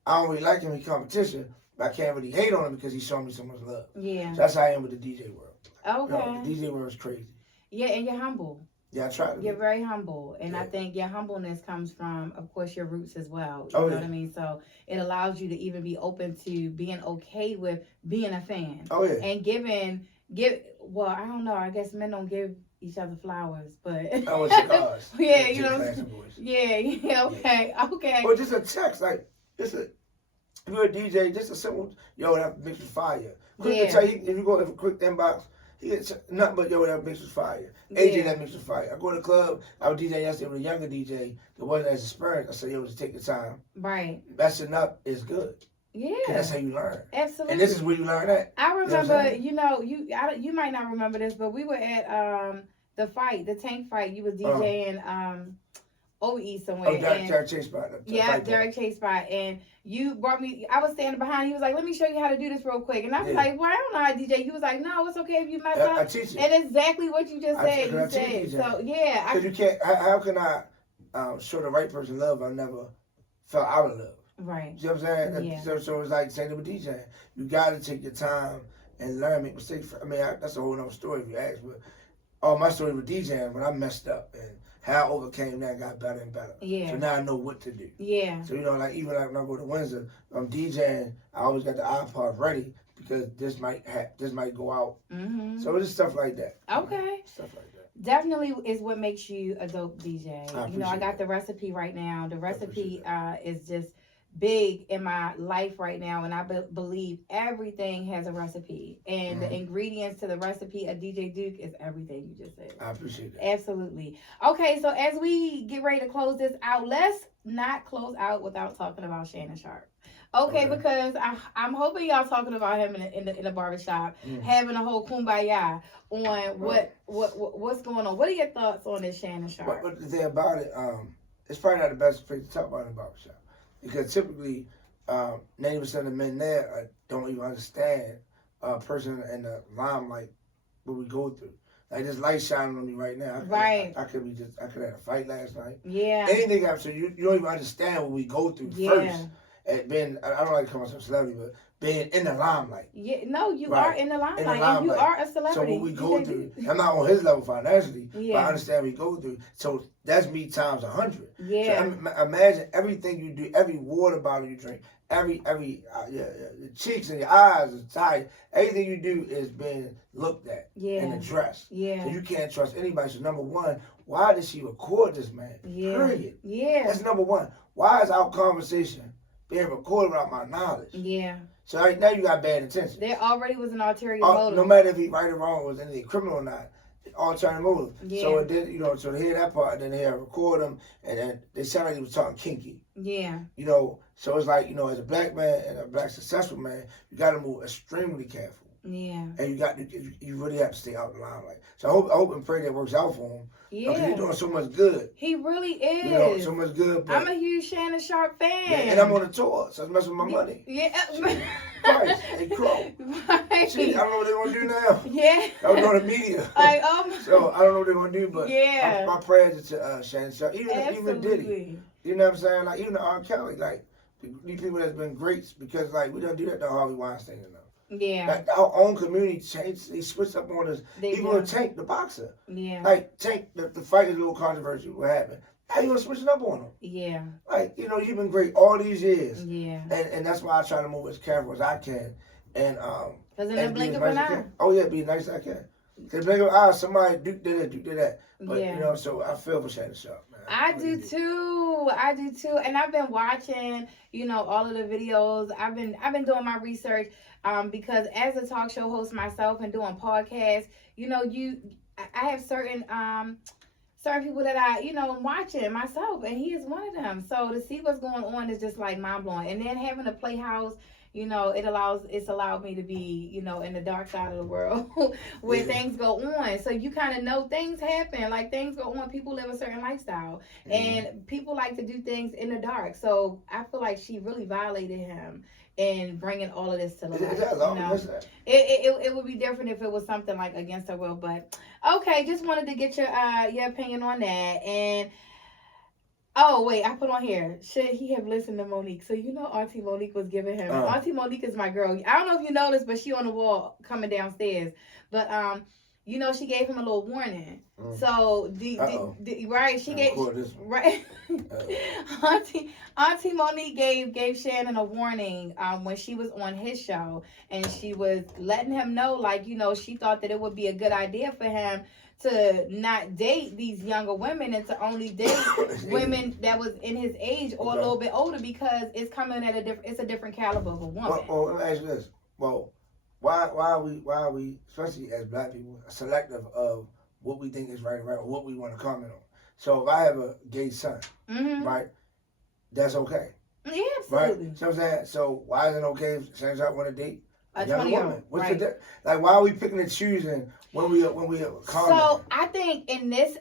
I don't really like him in competition, but I can't really hate on him because he's showing me so much love. Yeah. So that's how I am with the DJ world. Okay. The DJ world is crazy. Yeah, and you're humble. Yeah, I try to. You're very humble. And I think your humbleness comes from, of course, your roots as well. You know what I mean? So it allows you to even be open to being okay with being a fan. Oh, yeah. And well, I don't know. I guess men don't give each other flowers, but oh, cigars. Yeah, you know. Yeah, okay. Or just a text, like if you're a DJ, just a simple that mix with fire. Quick to tell you, if you go in a quick inbox, he gets nothing but that mix with fire. AJ that mix with fire. I go to the club. I was DJing yesterday with a younger DJ that wasn't as experienced. I said, just take your time. Right. Messing up is good. Yeah, that's how you learn. Absolutely. And this is where you learn that. I remember, you might not remember this, but we were at the tank fight. You was DJing OE somewhere. Oh, Derek Chase spot. Yeah, Derek Chase spot, and you brought me. I was standing behind. He was like, "Let me show you how to do this real quick," and I was like, "Well, I don't know how to DJ." He was like, "No, it's okay if you mess up." I teach you. And exactly what you just said. You said so. Yeah. Because you can't. How can I show the right person love? I never felt out of love. Right. You know what I'm saying? Yeah. So it's like saying with DJing. You got to take your time and learn, make mistakes. That's a whole other story if you ask. But all my story with DJing, when I messed up and how I overcame that, got better and better. Yeah. So now I know what to do. Yeah. So even when I go to Windsor, I'm DJing. I always got the iPod ready because this might go out. Mm-hmm. So it's just stuff like that. Okay. Stuff like that. Definitely is what makes you a dope DJ. I got the recipe right now. The recipe is just big in my life right now, and I believe everything has a recipe, and the ingredients to the recipe of DJ Duke is everything you just said. I appreciate that. Absolutely. Okay, so as we get ready to close this out, let's not close out without talking about Shannon Sharp. Okay, because I'm hoping y'all talking about him in the barbershop, having a whole kumbaya on what's going on. What are your thoughts on this Shannon Sharp? What the thing about it, it's probably not the best place to talk about in the barbershop. Because typically, 90% of men there don't even understand a person in the limelight, what we go through. Like this light shining on me right now. I could have had a fight last night. Yeah. Anything happens, so you don't even understand what we go through first. I don't like to call myself a celebrity, but being in the limelight. Yeah, no, you are in the limelight, and you are a celebrity. So what we go through, I'm not on his level financially, but I understand what we go through. So that's me times 100. Yeah. So imagine everything you do, every water bottle you drink, every the cheeks and your eyes and tight, everything you do is being looked at and addressed. Yeah. So you can't trust anybody. So number one, why did she record this man? Yeah. Period. Yeah. That's number one. Why is our conversation being recorded without my knowledge? Yeah. So right now you got bad intentions. There already was an ulterior motive. No matter if he right or wrong, was anything criminal or not, ulterior motive. Yeah. So it did, so to hear that part, and then they record him, and then they sound like he was talking kinky. Yeah. So it's like, as a black man and a black successful man, you got to move extremely careful. Yeah. And you really have to stay out the limelight. So I hope and pray that works out for him. Yeah. Because he's doing so much good. He really is. So much good. I'm a huge Shannon Sharp fan. Yeah, and I'm on the tour, so it's messing with my money. Yeah. Christ, they crow. Right. See, I don't know what they're going to do now. Yeah. I was on the media. So I don't know what they're going to do, but my prayers are to Shannon Sharp. Even Diddy. You know what I'm saying? Like, even to R. Kelly. Like, these people that's been greats because, like, we don't do that to Harvey Weinstein enough. Yeah. Like, our own community changed. They switched up on us. Even with Tank, the boxer. Yeah. Like, Tank, the fight is a little controversial. What happened? How you gonna switch it up on him? Yeah. Like, you've been great all these years. Yeah. And that's why I try to move as careful as I can. And because in the blink of an eye. Oh yeah, be as nice as I can. Because blink of an eye, somebody did that. But so I feel for Shannon Sharp, man. I do too. And I've been watching, all of the videos. I've been doing my research. Because as a talk show host myself and doing podcasts, I have certain people that I'm watching myself, and he is one of them. So to see what's going on is just like mind blowing. And then having a playhouse, it's allowed me to be, in the dark side of the world where things go on. So you kind of know things happen, like things go on. People live a certain lifestyle, and people like to do things in the dark. So I feel like she really violated him in bringing all of this to the light. Is that long? It would be different if it was something like against her will. But okay, just wanted to get your opinion on that. And oh, wait, I put on here, should he have listened to Monique? So, Auntie Monique was giving him. Auntie Monique is my girl. I don't know if you noticed, but she on the wall coming downstairs. But, she gave him a little warning. So, right, she gave, right. Auntie Monique gave Shannon a warning when she was on his show. And she was letting him know, like, she thought that it would be a good idea for him to not date these younger women and to only date women that was in his age or a little bit older, because it's coming at it's a different caliber of a woman. Well, let me ask you this. Well, why are we, especially as black people, selective of what we think is right or what we want to comment on? So if I have a gay son, right, that's okay. Yeah, absolutely. Right? So I'm saying, so why is it okay if Shannon Sharp want to date a young woman? What's the like? Why are we picking and choosing when we comment? So I think in this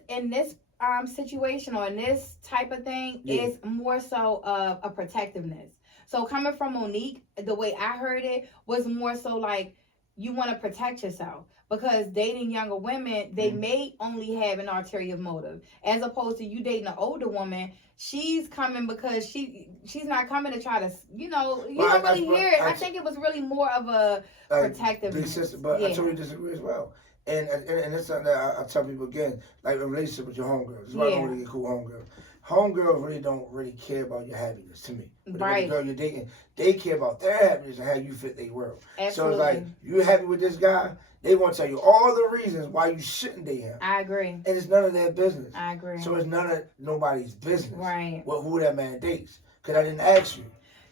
situation or in this type of thing, it's more so of a protectiveness. So coming from Monique, the way I heard it was more so like you want to protect yourself. Because dating younger women, they may only have an ulterior motive, as opposed to you dating an older woman. She's coming because she's not coming to try to, you don't really hear it. I think it was really more of a protectiveness. But I totally disagree as well. And it's something that I tell people again, like a relationship with your homegirl. This is why I don't really get cool homegirl. Homegirls really don't care about your happiness, to me. But the girl you're dating, they care about their happiness and how you fit their world. Absolutely. So it's like, you're happy with this guy, they want to tell you all the reasons why you shouldn't date him. I agree. And it's none of their business. I agree. So it's none of nobody's business. Right. Who that man dates. Because I didn't ask you.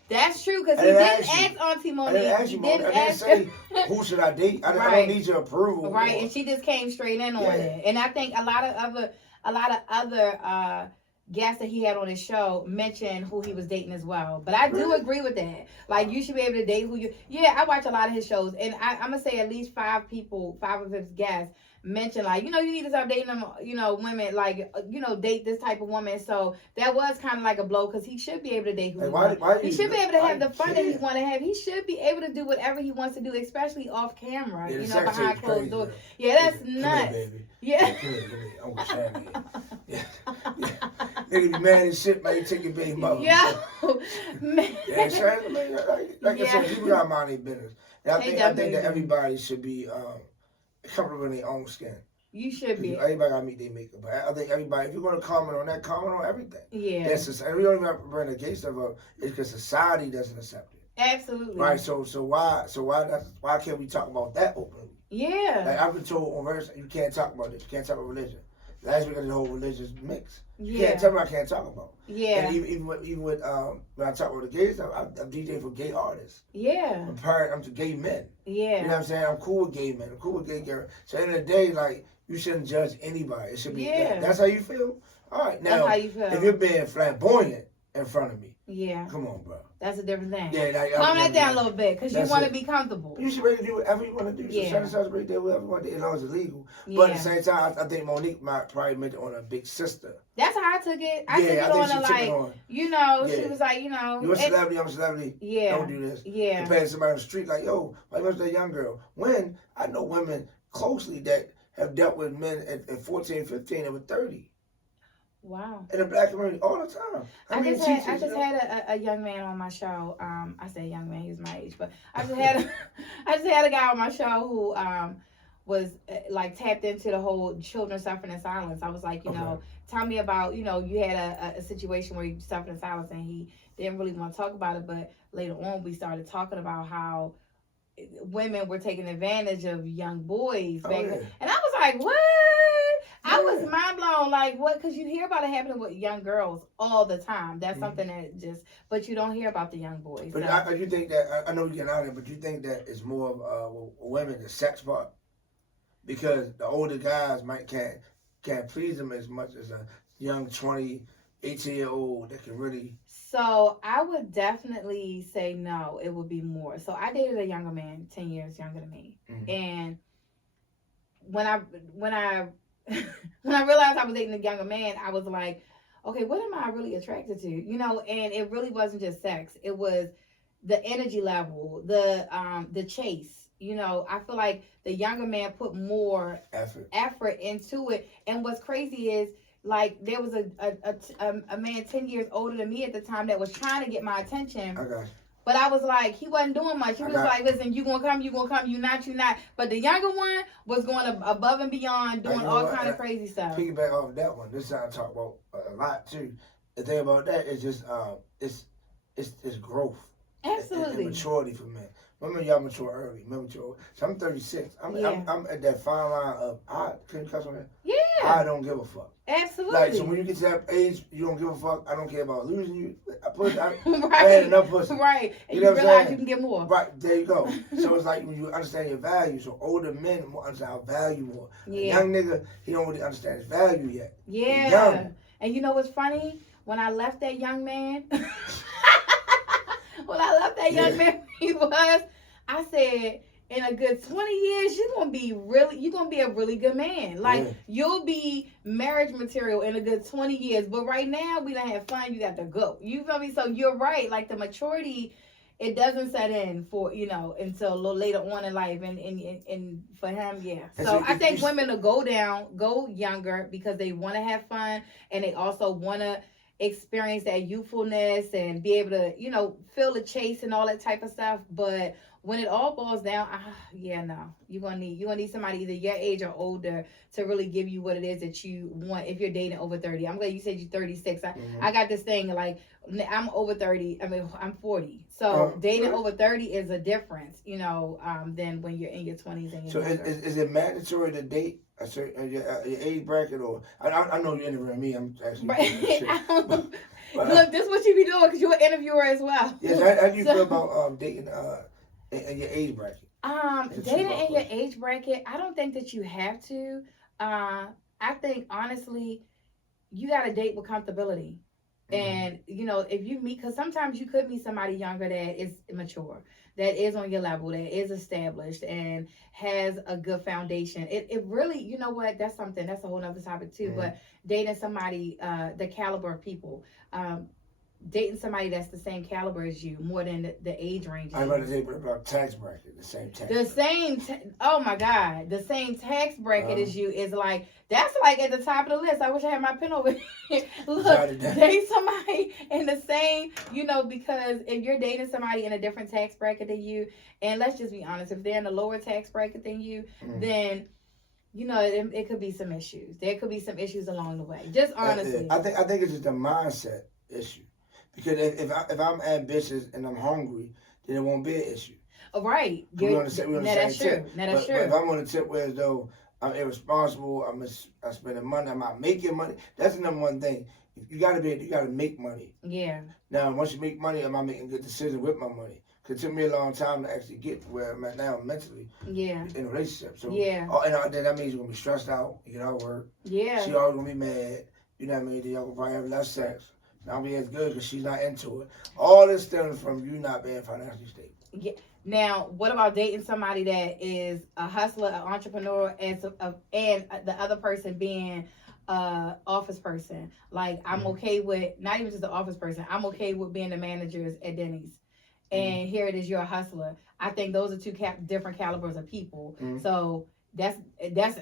That's true, because he didn't ask Auntie Monique. I didn't say, who should I date? I don't need your approval. Right, and she just came straight in on it. And I think a lot of other guests that he had on his show mentioned who he was dating as well. But I do agree with that. Like, you should be able to date who you... Yeah, I watch a lot of his shows, and I'm going to say at least 5 of his guests mentioned, like, you need to stop dating them, women, like, date this type of woman. So that was kind of like a blow, because he should be able to date who he wants. He should be able to have the fun that he want to have. He should be able to do whatever he wants to do, especially off camera, behind closed doors. Yeah, that's nuts. Come here, baby. Yeah. Come here. I'm with Shannon. Yeah. They be mad as shit, man. You take your baby mother. Man. Yeah, so, I mean, like I said, people gotta mind their business. And I think that everybody should be comfortable in their own skin. You should be. Everybody gotta meet their maker. But I think everybody, if you're gonna comment on that, comment on everything. Yeah. And we don't even have to bring the gay stuff up. It's because society doesn't accept it. Absolutely. Right. So why can't we talk about that openly? Yeah. Like I've been told on verse, you can't talk about this. You can't talk about religion. Last week, the whole religious mix. You can't tell me I can't talk about. Yeah. And even with when I talk about the gay stuff, I'm DJ for gay artists. Yeah. I'm to gay men. Yeah. You know what I'm saying? I'm cool with gay men. I'm cool with gay girls. So at the end of the day, like, you shouldn't judge anybody. It should be that's how you feel? All right. Now, that's how you feel. If you're being flamboyant in front of me, come on, bro. That's a different thing. Yeah, like, calm that down a little bit, because you want to be comfortable. You should ready to do whatever you want to do. So celebrate that whatever you want to do, as long as it's legal. But at the same time, I think Monique might probably meant it on her big sister. That's how I took it. I took it on her, like, you know, she was like, you know. You're a celebrity, I'm a celebrity. Yeah. Don't do this. Yeah. Compared to somebody on the street, like, yo, why was that young girl? When I know women closely that have dealt with men at 14, 15, and 30. Wow. In the black community all the time. I just had a young man on my show. I say young man, he was my age, but I just had a guy on my show who was like tapped into the whole children suffering in silence. I was like, you know, tell me about, you know, you had a situation where you suffered in silence, and he didn't really want to talk about it, but later on we started talking about how women were taking advantage of young boys back then. And I was like, what? I was mind blown, like, what? Because you hear about it happening with young girls all the time. That's something that but you don't hear about the young boys. But you think that, I know you're getting out of it, but you think that it's more of women, the sex part? Because the older guys can't please them as much as a young 20, 18-year-old that can really. So I would definitely say no, it would be more. So I dated a younger man, 10 years younger than me. And when I realized I was dating a younger man, I was like, okay, what am I really attracted to? You know, and it really wasn't just sex. It was the energy level, the chase. You know, I feel like the younger man put more effort into it. And what's crazy is, like, there was a man 10 years older than me at the time that was trying to get my attention. I got you. But I was like, he wasn't doing much. He was like, listen, you gonna come, you not. But the younger one was going above and beyond, doing all kind of crazy stuff. Piggyback off that one, this is I talk about a lot too. The thing about that is just it's growth. Absolutely. And maturity for men. Women, y'all mature early. Men mature. So I'm 36. I'm at that fine line of can you cuss on that? Yeah. I don't give a fuck. Absolutely. Like, so when you get to that age, you don't give a fuck. I don't care about losing you. I had enough pussy. Right. And you know realize you can get more. Right. There you go. So it's like when you understand your value. So older men understand our value more. Yeah. A young nigga, he don't really understand his value yet. Yeah. And you know what's funny? When I left that young man, I said, in a good 20 years, you're gonna be a really good man. Like, you'll be marriage material in a good 20 years. But right now, we done have fun. You got to go. You feel me? So you're right. Like, the maturity, it doesn't set in for, you know, until a little later on in life. And for him, yeah. So I think women will go younger because they want to have fun, and they also want to experience that youthfulness and be able to, you know, feel the chase and all that type of stuff. But when it all boils down, no, you're gonna need somebody either your age or older to really give you what it is that you want. If you're dating over 30, I'm glad you said you're 36. I got this thing, like, I'm over 30. I mean, I'm 40. So dating over 30 is a difference, you know, than when you're in your 20s and your. So is it mandatory to date a certain your age bracket, or I know you're interviewing me. I'm actually. Look, this is what you be doing because you're an interviewer as well. Yes. How do you feel about dating in your age bracket? Dating in your age bracket, I don't think that you have to. I think, honestly, you got to date with comfortability. And, you know, if you meet, because sometimes you could meet somebody younger that is mature, that is on your level, that is established and has a good foundation. It really, you know what, that's a whole nother topic too. But dating somebody, the caliber of people, dating somebody that's the same caliber as you more than the age range. I'm about to say about tax bracket, the same tax. Oh my God, the same tax bracket as you is like, that's like at the top of the list. I wish I had my pen over here. Look, date somebody in the same, because if you're dating somebody in a different tax bracket than you, and let's just be honest, if they're in a lower tax bracket than you, then it could be some issues. There could be some issues along the way. Just honestly, I think it's just a mindset issue. Because if I'm ambitious and I'm hungry, then it won't be an issue. Oh, right. We're on the same tip. That's true. But if I'm on the tip where as though I'm irresponsible, I'm spending money, I'm not making money, that's the number one thing. You gotta make money. Yeah. Now, once you make money, am I making good decisions with my money? Because it took me a long time to actually get to where I'm at now mentally. Yeah. In a relationship. So, yeah. Then that means you're going to be stressed out. You get out of work. Yeah. She always going to be mad. You know what I mean? Then y'all going to probably have less sex. Not be as good because she's not into it. All this stems from you not being financially stable. Yeah. Now, what about dating somebody that is a hustler, an entrepreneur, and the other person being an office person? Like, I'm okay with, not even just the office person, I'm okay with being the managers at Denny's. And here it is, you're a hustler. I think those are two different calibers of people. So that's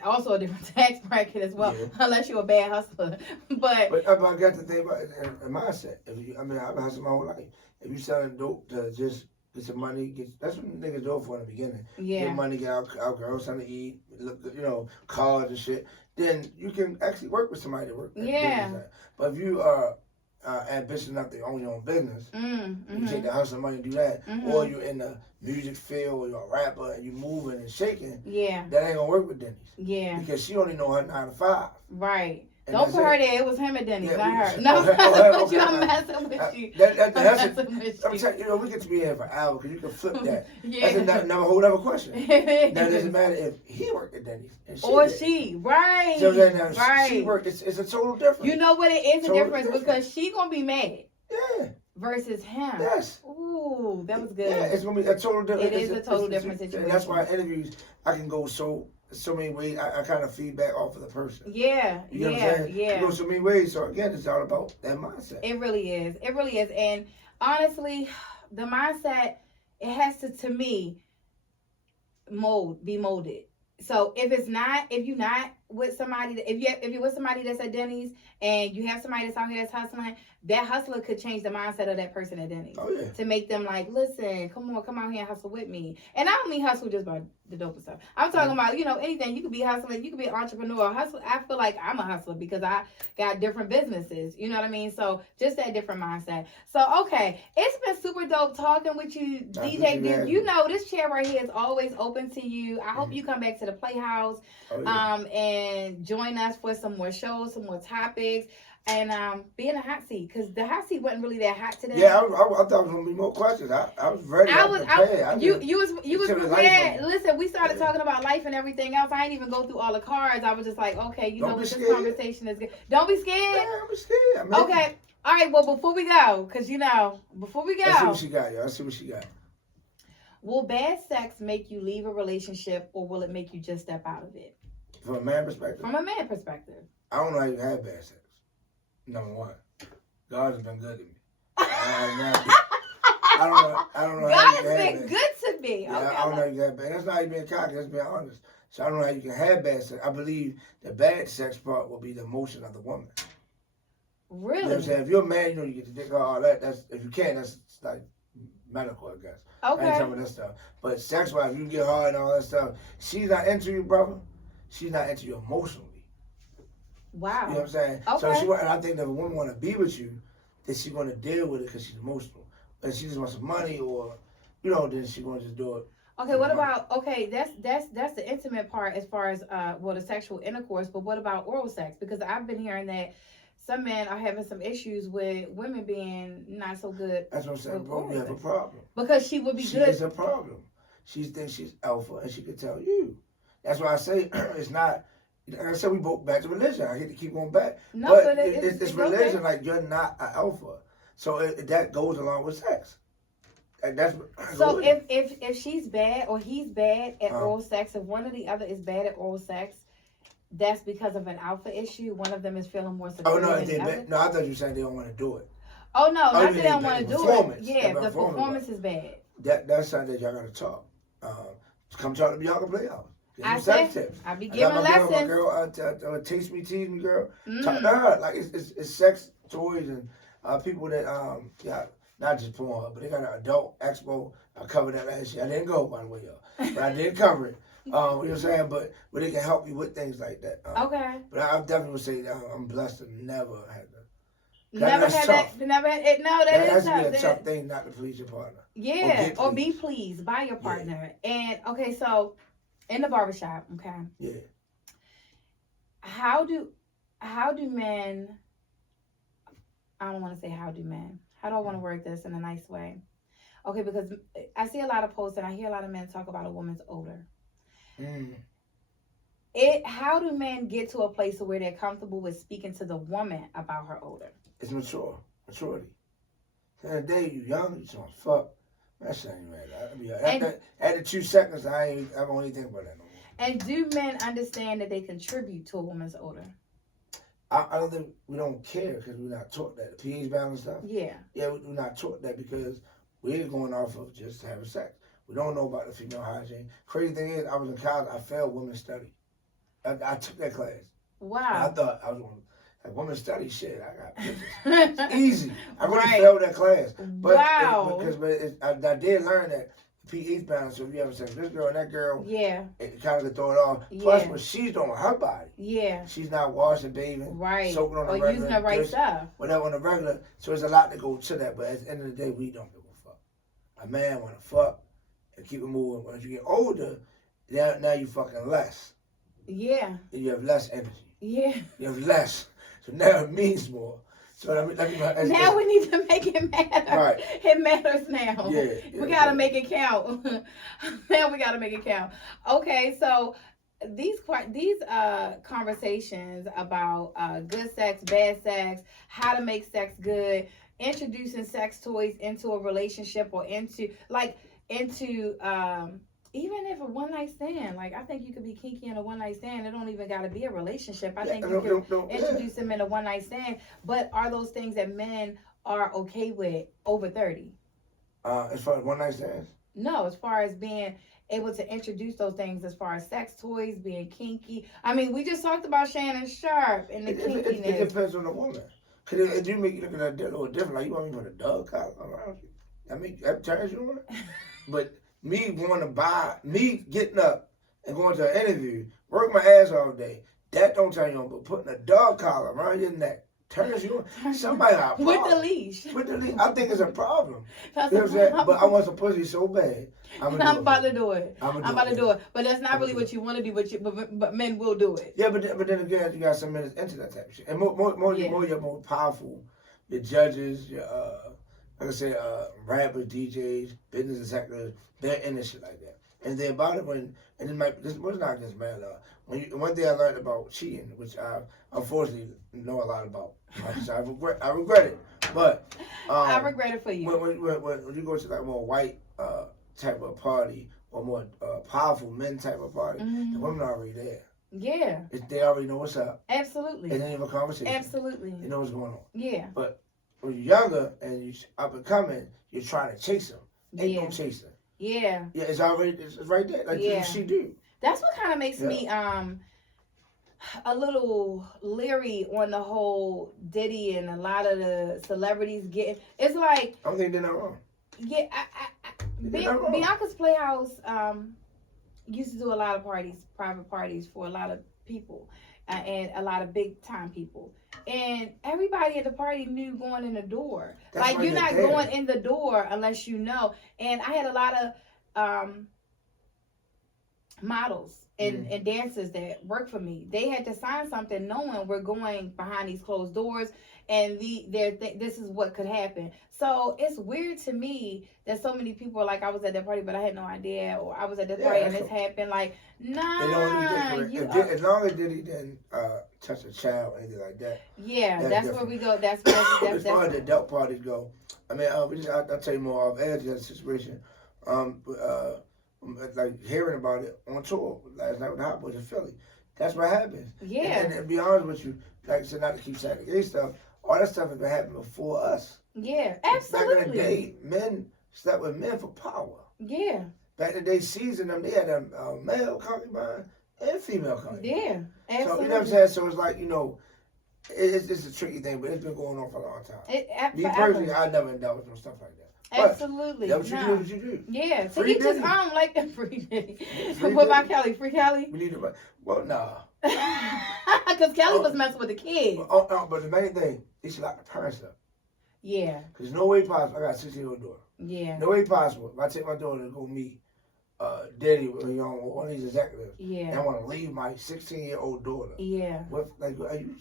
also a different tax bracket as well, unless you're a bad hustler. But I got to think about a mindset. I've hustled my whole life. If you selling dope to just get some money, that's what niggas do for in the beginning. Yeah. Get money, get out girls, something to eat, cars and shit. Then you can actually work with somebody to work. Yeah. But if you are ambitious enough to own your own business, you take the hustle money and do that, or you're in the music field, or you're a rapper and you moving and shaking, that ain't gonna work with Denny's. Yeah. Because she only know her 9 to 5. Right. And don't put her there. It was him at Denny's, not her. No, I'm messing with you. I'm telling you, we get to be here for hours because you can flip that. That's a whole other question. That doesn't matter if he worked at Denny's and she right. So right. She worked. It's a total difference. You know what? It is a difference because she gonna be mad. Yeah. Versus him. Yes. Ooh, that was good. Yeah, it's gonna be a total difference. It is a total different situation. And that's why in interviews I can go so many ways. I kind of feedback off of the person. Yeah. You know what I'm saying? You go so many ways. So again, it's all about that mindset. It really is. It really is. And honestly, the mindset, it has to me, be molded. So if you're not with somebody, if you're with somebody that's at Denny's and you have somebody that's out here that's hustling, that hustler could change the mindset of that person at Denny's. Oh, yeah. To make them like, listen, come out here and hustle with me. And I don't mean hustle just by the dope stuff. I'm talking about, anything. You could be hustling. You could be an entrepreneur. Hustle. I feel like I'm a hustler because I got different businesses. You know what I mean? So just that different mindset. So, okay. It's been super dope talking with you, DJ Duke. This chair right here is always open to you. I hope you come back to the Playhouse and join us for some more shows, some more topics. And be in a hot seat because the hot seat wasn't really that hot today. Yeah, I thought there was gonna be more questions. I was ready. You was prepared. Listen, we started talking about life and everything else. I didn't even go through all the cards. I was just like, okay, this conversation is good. Don't be scared. Yeah, I'm scared. Okay, all right. Well, before we go, because before we go, let's see what she got, y'all. Let's see what she got. Will bad sex make you leave a relationship, or will it make you just step out of it? From a man perspective. From a man perspective. I don't know how you can have bad sex. Number one, God has been good to me. I don't know. God has been good to me. Yeah, okay, I don't know how you can have bad. That's not even being cocky. That's being honest. So I don't know how you can have bad sex. I believe the bad sex part will be the emotion of the woman. Really? You know what I'm saying? If you're a man, you get to think all that. That's if you can. That's like medical, I guess. Okay. I ain't talking about that stuff. But sex-wise, you get hard and all that stuff. She's not into you, brother. She's not into you emotionally. Wow. You know what I'm saying? Okay. So and I think that if a woman want to be with you, then she's going to deal with it because she's emotional. But she just wants some money or, then she's going to just do it. Okay, what about, that's the intimate part as far as, the sexual intercourse, but what about oral sex? Because I've been hearing that some men are having some issues with women being not so good. That's what I'm saying, bro. You have a problem. Because she would be good. She has a problem. She thinks she's alpha and she can tell you. That's why I say it's not. Like I said, we both back to religion. I hate to keep going back. No, but it's religion. okay. Like, you're not an alpha. So that goes along with sex. And that's so if she's bad or he's bad at oral sex, if one or the other is bad at oral sex, that's because of an alpha issue. One of them is feeling more secure. Oh, no, no, I thought you were saying they don't want to do it. Oh no, not that they don't want to do it. Yeah, the performance performance is bad. That's something that y'all gotta talk. Come talk to Beyonka Playhouse. I said, I be giving lessons. My girl, tease me, girl. Talk to her. Like it's sex toys and people that yeah, not just porn, but they got an adult expo. I covered that last year. I didn't go, by the way, y'all, but I did cover it. You know what I'm saying? But they can help you with things like that. Okay. But I definitely would say I'm blessed to never have that. Never had that. Never had it. No, that is tough. That has to be a tough thing not to please your partner. Yeah, or be pleased by your partner. Yeah. And okay, so in the barbershop, okay. Yeah. How do men? I don't want to say how do men. How do I want to word this in a nice way? Okay, because I see a lot of posts and I hear a lot of men talk about a woman's odor. How do men get to a place where they're comfortable with speaking to the woman about her odor? It's maturity. At the end of the day, you young, you just want to fuck. That shit ain't right. After 2 seconds, I don't even think about that no more. And do men understand that they contribute to a woman's odor? I don't think we don't care because we're not taught that. The pH balance stuff? Yeah. Yeah, we're not taught that because we're going off of just having sex. We don't know about the female hygiene. Crazy thing is, I was in college, I failed women's study. I took that class. Wow. And I thought I was going to women's study shit. I got pictures. It's easy. I really failed that class. But wow. I did learn that pH balance. So if you ever say this girl and that girl, yeah, it kind of could throw it off. Plus, what she's doing with her body, yeah, she's not washing, bathing, soaking on the regular, using the right stuff, whatever on the regular. So there's a lot that goes to that. But at the end of the day, we don't give a fuck. A man want to fuck and keep it moving. But as you get older, now you fucking less. Yeah. You have less energy. Yeah. You have less. So now it means more. So now we need to make it matter. Right. It matters now. Yeah. We gotta make it count. Now we gotta make it count. Okay, so these conversations about good sex, bad sex, how to make sex good, introducing sex toys into a relationship or into even if a one night stand, like I think you could be kinky in a one night stand. It don't even got to be a relationship. I think you can introduce them in a one night stand. But are those things that men are okay with over 30? As far as one night stands? No, as far as being able to introduce those things, as far as sex toys, being kinky. I mean, we just talked about Shannon Sharp and the kinkiness. It depends on the woman. Because it do make you look at that a little different. Like, you want me to put a dog collar around you? That turns you on? But me getting up and going to an interview, work my ass all day, that don't turn you on. But putting a dog collar around your neck turns you on. Somebody got a problem. With the leash. I think it's a problem. You know what I'm saying? But I want some pussy so bad. I'm about to do it. I'm about to do it. But that's not really what you want to do, but men will do it. Yeah, but then again, you got some men into that type of shit. And you're more powerful. Your judges, your like I said, rappers, DJs, business executives, they're in this shit like that. And then about it this was not just man. One thing I learned about cheating, which I unfortunately know a lot about. So I regret it. But I regret it for you. When you go to like more white type of party or more powerful men type of party, the women are already there. Yeah. They already know what's up. Absolutely. It ain't even a conversation. Absolutely. They know what's going on. Yeah. But when you're younger and you're up and coming, you're trying to chase them. Ain't no chasing. Yeah. Yeah, it's right there. Like she do. That's what kind of makes me a little leery on the whole Diddy and a lot of the celebrities getting. It's like I don't think they're not wrong. Yeah, Beyonka's Playhouse used to do a lot of parties, private parties for a lot of people, and a lot of big time people. And everybody at the party knew going in the door. That's like, you're not going in the door unless you know. And I had a lot of models and dancers that work for me. They had to sign something knowing we're going behind these closed doors and this is what could happen. So it's weird to me that so many people are like, I was at that party, but I had no idea, or I was at that party and this happened. Like, nah. As long as Diddy didn't touch a child or anything like that. Yeah, that's where we go. That's as far as the adult parties go. I mean, I'll tell you more of Ed's situation. Like hearing about it on tour last night with the Hot Boys in Philly. That's what happens. Yeah. And to be honest with you, like I said, not to keep saying the gay stuff, all that stuff has been happening before us. Yeah, absolutely. Back in the day, men slept with men for power. Yeah. Back in the day, seasoned them, they had a male concubine and female concubine. Yeah, absolutely. So, you know what I'm saying? So it's like, it's a tricky thing, but it's been going on for a long time. Me personally, I never indulged in stuff like that. But absolutely. That's what you do, you do. Yeah, so Free each his Diddy. own, like the free Diddy. What about Kelly? Free Kelly? We need to, well, nah. Because Kelly was messing with the kids. But the main thing, they should lock the parents up. Yeah. Because no way possible, I got a 16-year-old daughter. Yeah. No way possible, if I take my daughter to go meet Daddy, one of these executives, and I want to leave my 16-year-old daughter. Yeah. With, like, are you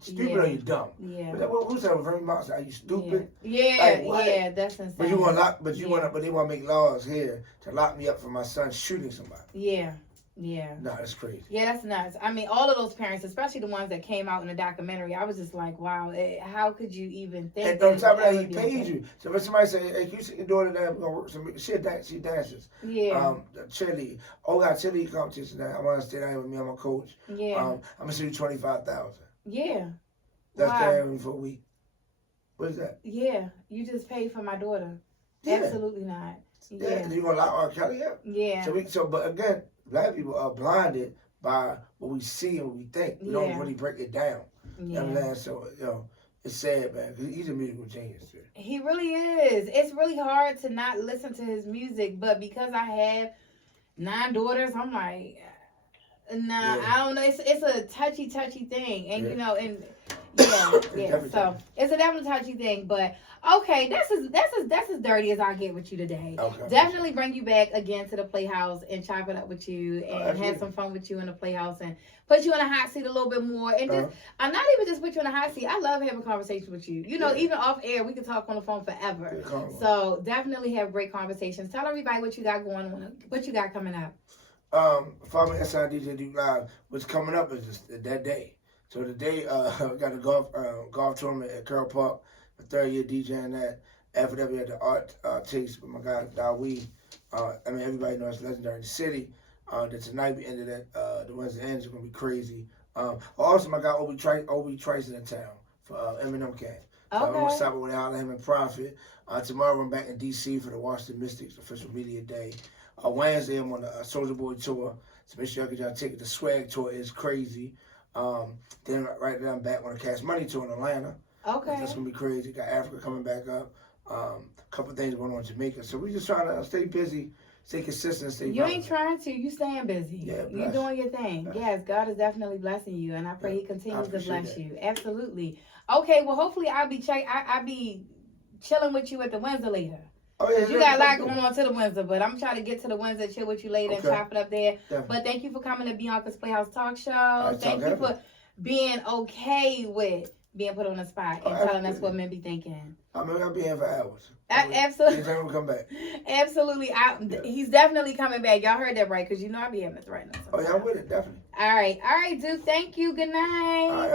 stupid or are you dumb? Yeah. Who's that very much? Are you stupid? Yeah, like, yeah, that's insane. But you want to lock? But they want to make laws here to lock me up for my son shooting somebody. Yeah. Yeah. No, that's crazy. Yeah, that's nuts. I mean, all of those parents, especially the ones that came out in the documentary, I was just like, wow, how could you even think? And on top of that, he paid you. So when somebody say, "Hey, can you see your daughter that we're gonna work some," she dances. Yeah. Cheerleading. Oh, got cheerleading competition now. I want to stay down with me and my coach. Yeah. I'm gonna see you $25,000. Yeah. That's staying for a week. What is that? Yeah, you just paid for my daughter. Yeah. Absolutely not. Yeah. You gonna lock R. Kelly up? Yeah. But again, black people are blinded by what we see and what we think. We don't really break it down. Yeah. You know what I'm saying? So, it's sad, man, because he's a musical genius, too. He really is. It's really hard to not listen to his music, but because I have 9 daughters, I'm like, nah, I don't know. It's a touchy thing, and so it's a definitely touchy thing. But okay, that's as dirty as I get with you today. Okay. Definitely bring you back again to the Playhouse and chop it up with you and have some fun with you in the Playhouse and put you in a hot seat a little bit more. And just I'm not even just put you in a hot seat. I love having conversations with you. Even off air, we can talk on the phone forever. So definitely have great conversations. Tell everybody what you got going on, what you got coming up. Follow me inside DJ Duke Live. What's coming up is just that day. So today, we got a golf tournament at Curl Park. My 3rd year DJing that. After that, we had the art taste with my guy Dawi. Everybody knows it's legendary in the city. Then tonight we ended at the Wednesday ends. It's gonna be crazy. Also, my guy Obi Trice in town for Eminem camp. So I'm gonna stop over there, holler him and Profit. Tomorrow I'm back in DC for the Washington Mystics official media day. Wednesday I'm on the Soulja Boy tour. So make sure y'all get y'all ticket. The swag tour is crazy. Then right now I'm back on the Cash Money tour in Atlanta. Okay. That's gonna be crazy. Got Africa coming back up. A couple things going on in Jamaica. So we just trying to stay busy, stay consistent, stay. You ain't trying to. You staying busy. Yeah, you doing your thing. Bless. Yes, God is definitely blessing you, and I pray He continues to bless you. Absolutely. Okay. Well, hopefully I'll be chilling with you at the Windsor later. Oh, yeah, you got a lot going on to the Windsor, but I'm trying to get to the Windsor, chill with you later, and chop it up there. Definitely. But thank you for coming to Beyonka's Playhouse Talk Show. Thank you for being okay with being put on the spot and telling us what men be thinking. I'll be here for hours. Absolutely. Anytime we come back. Absolutely. He's definitely coming back. Y'all heard that right, because I'll be having to threaten him. Oh, yeah, I'm with it, definitely. All right, Duke. Thank you. Good night.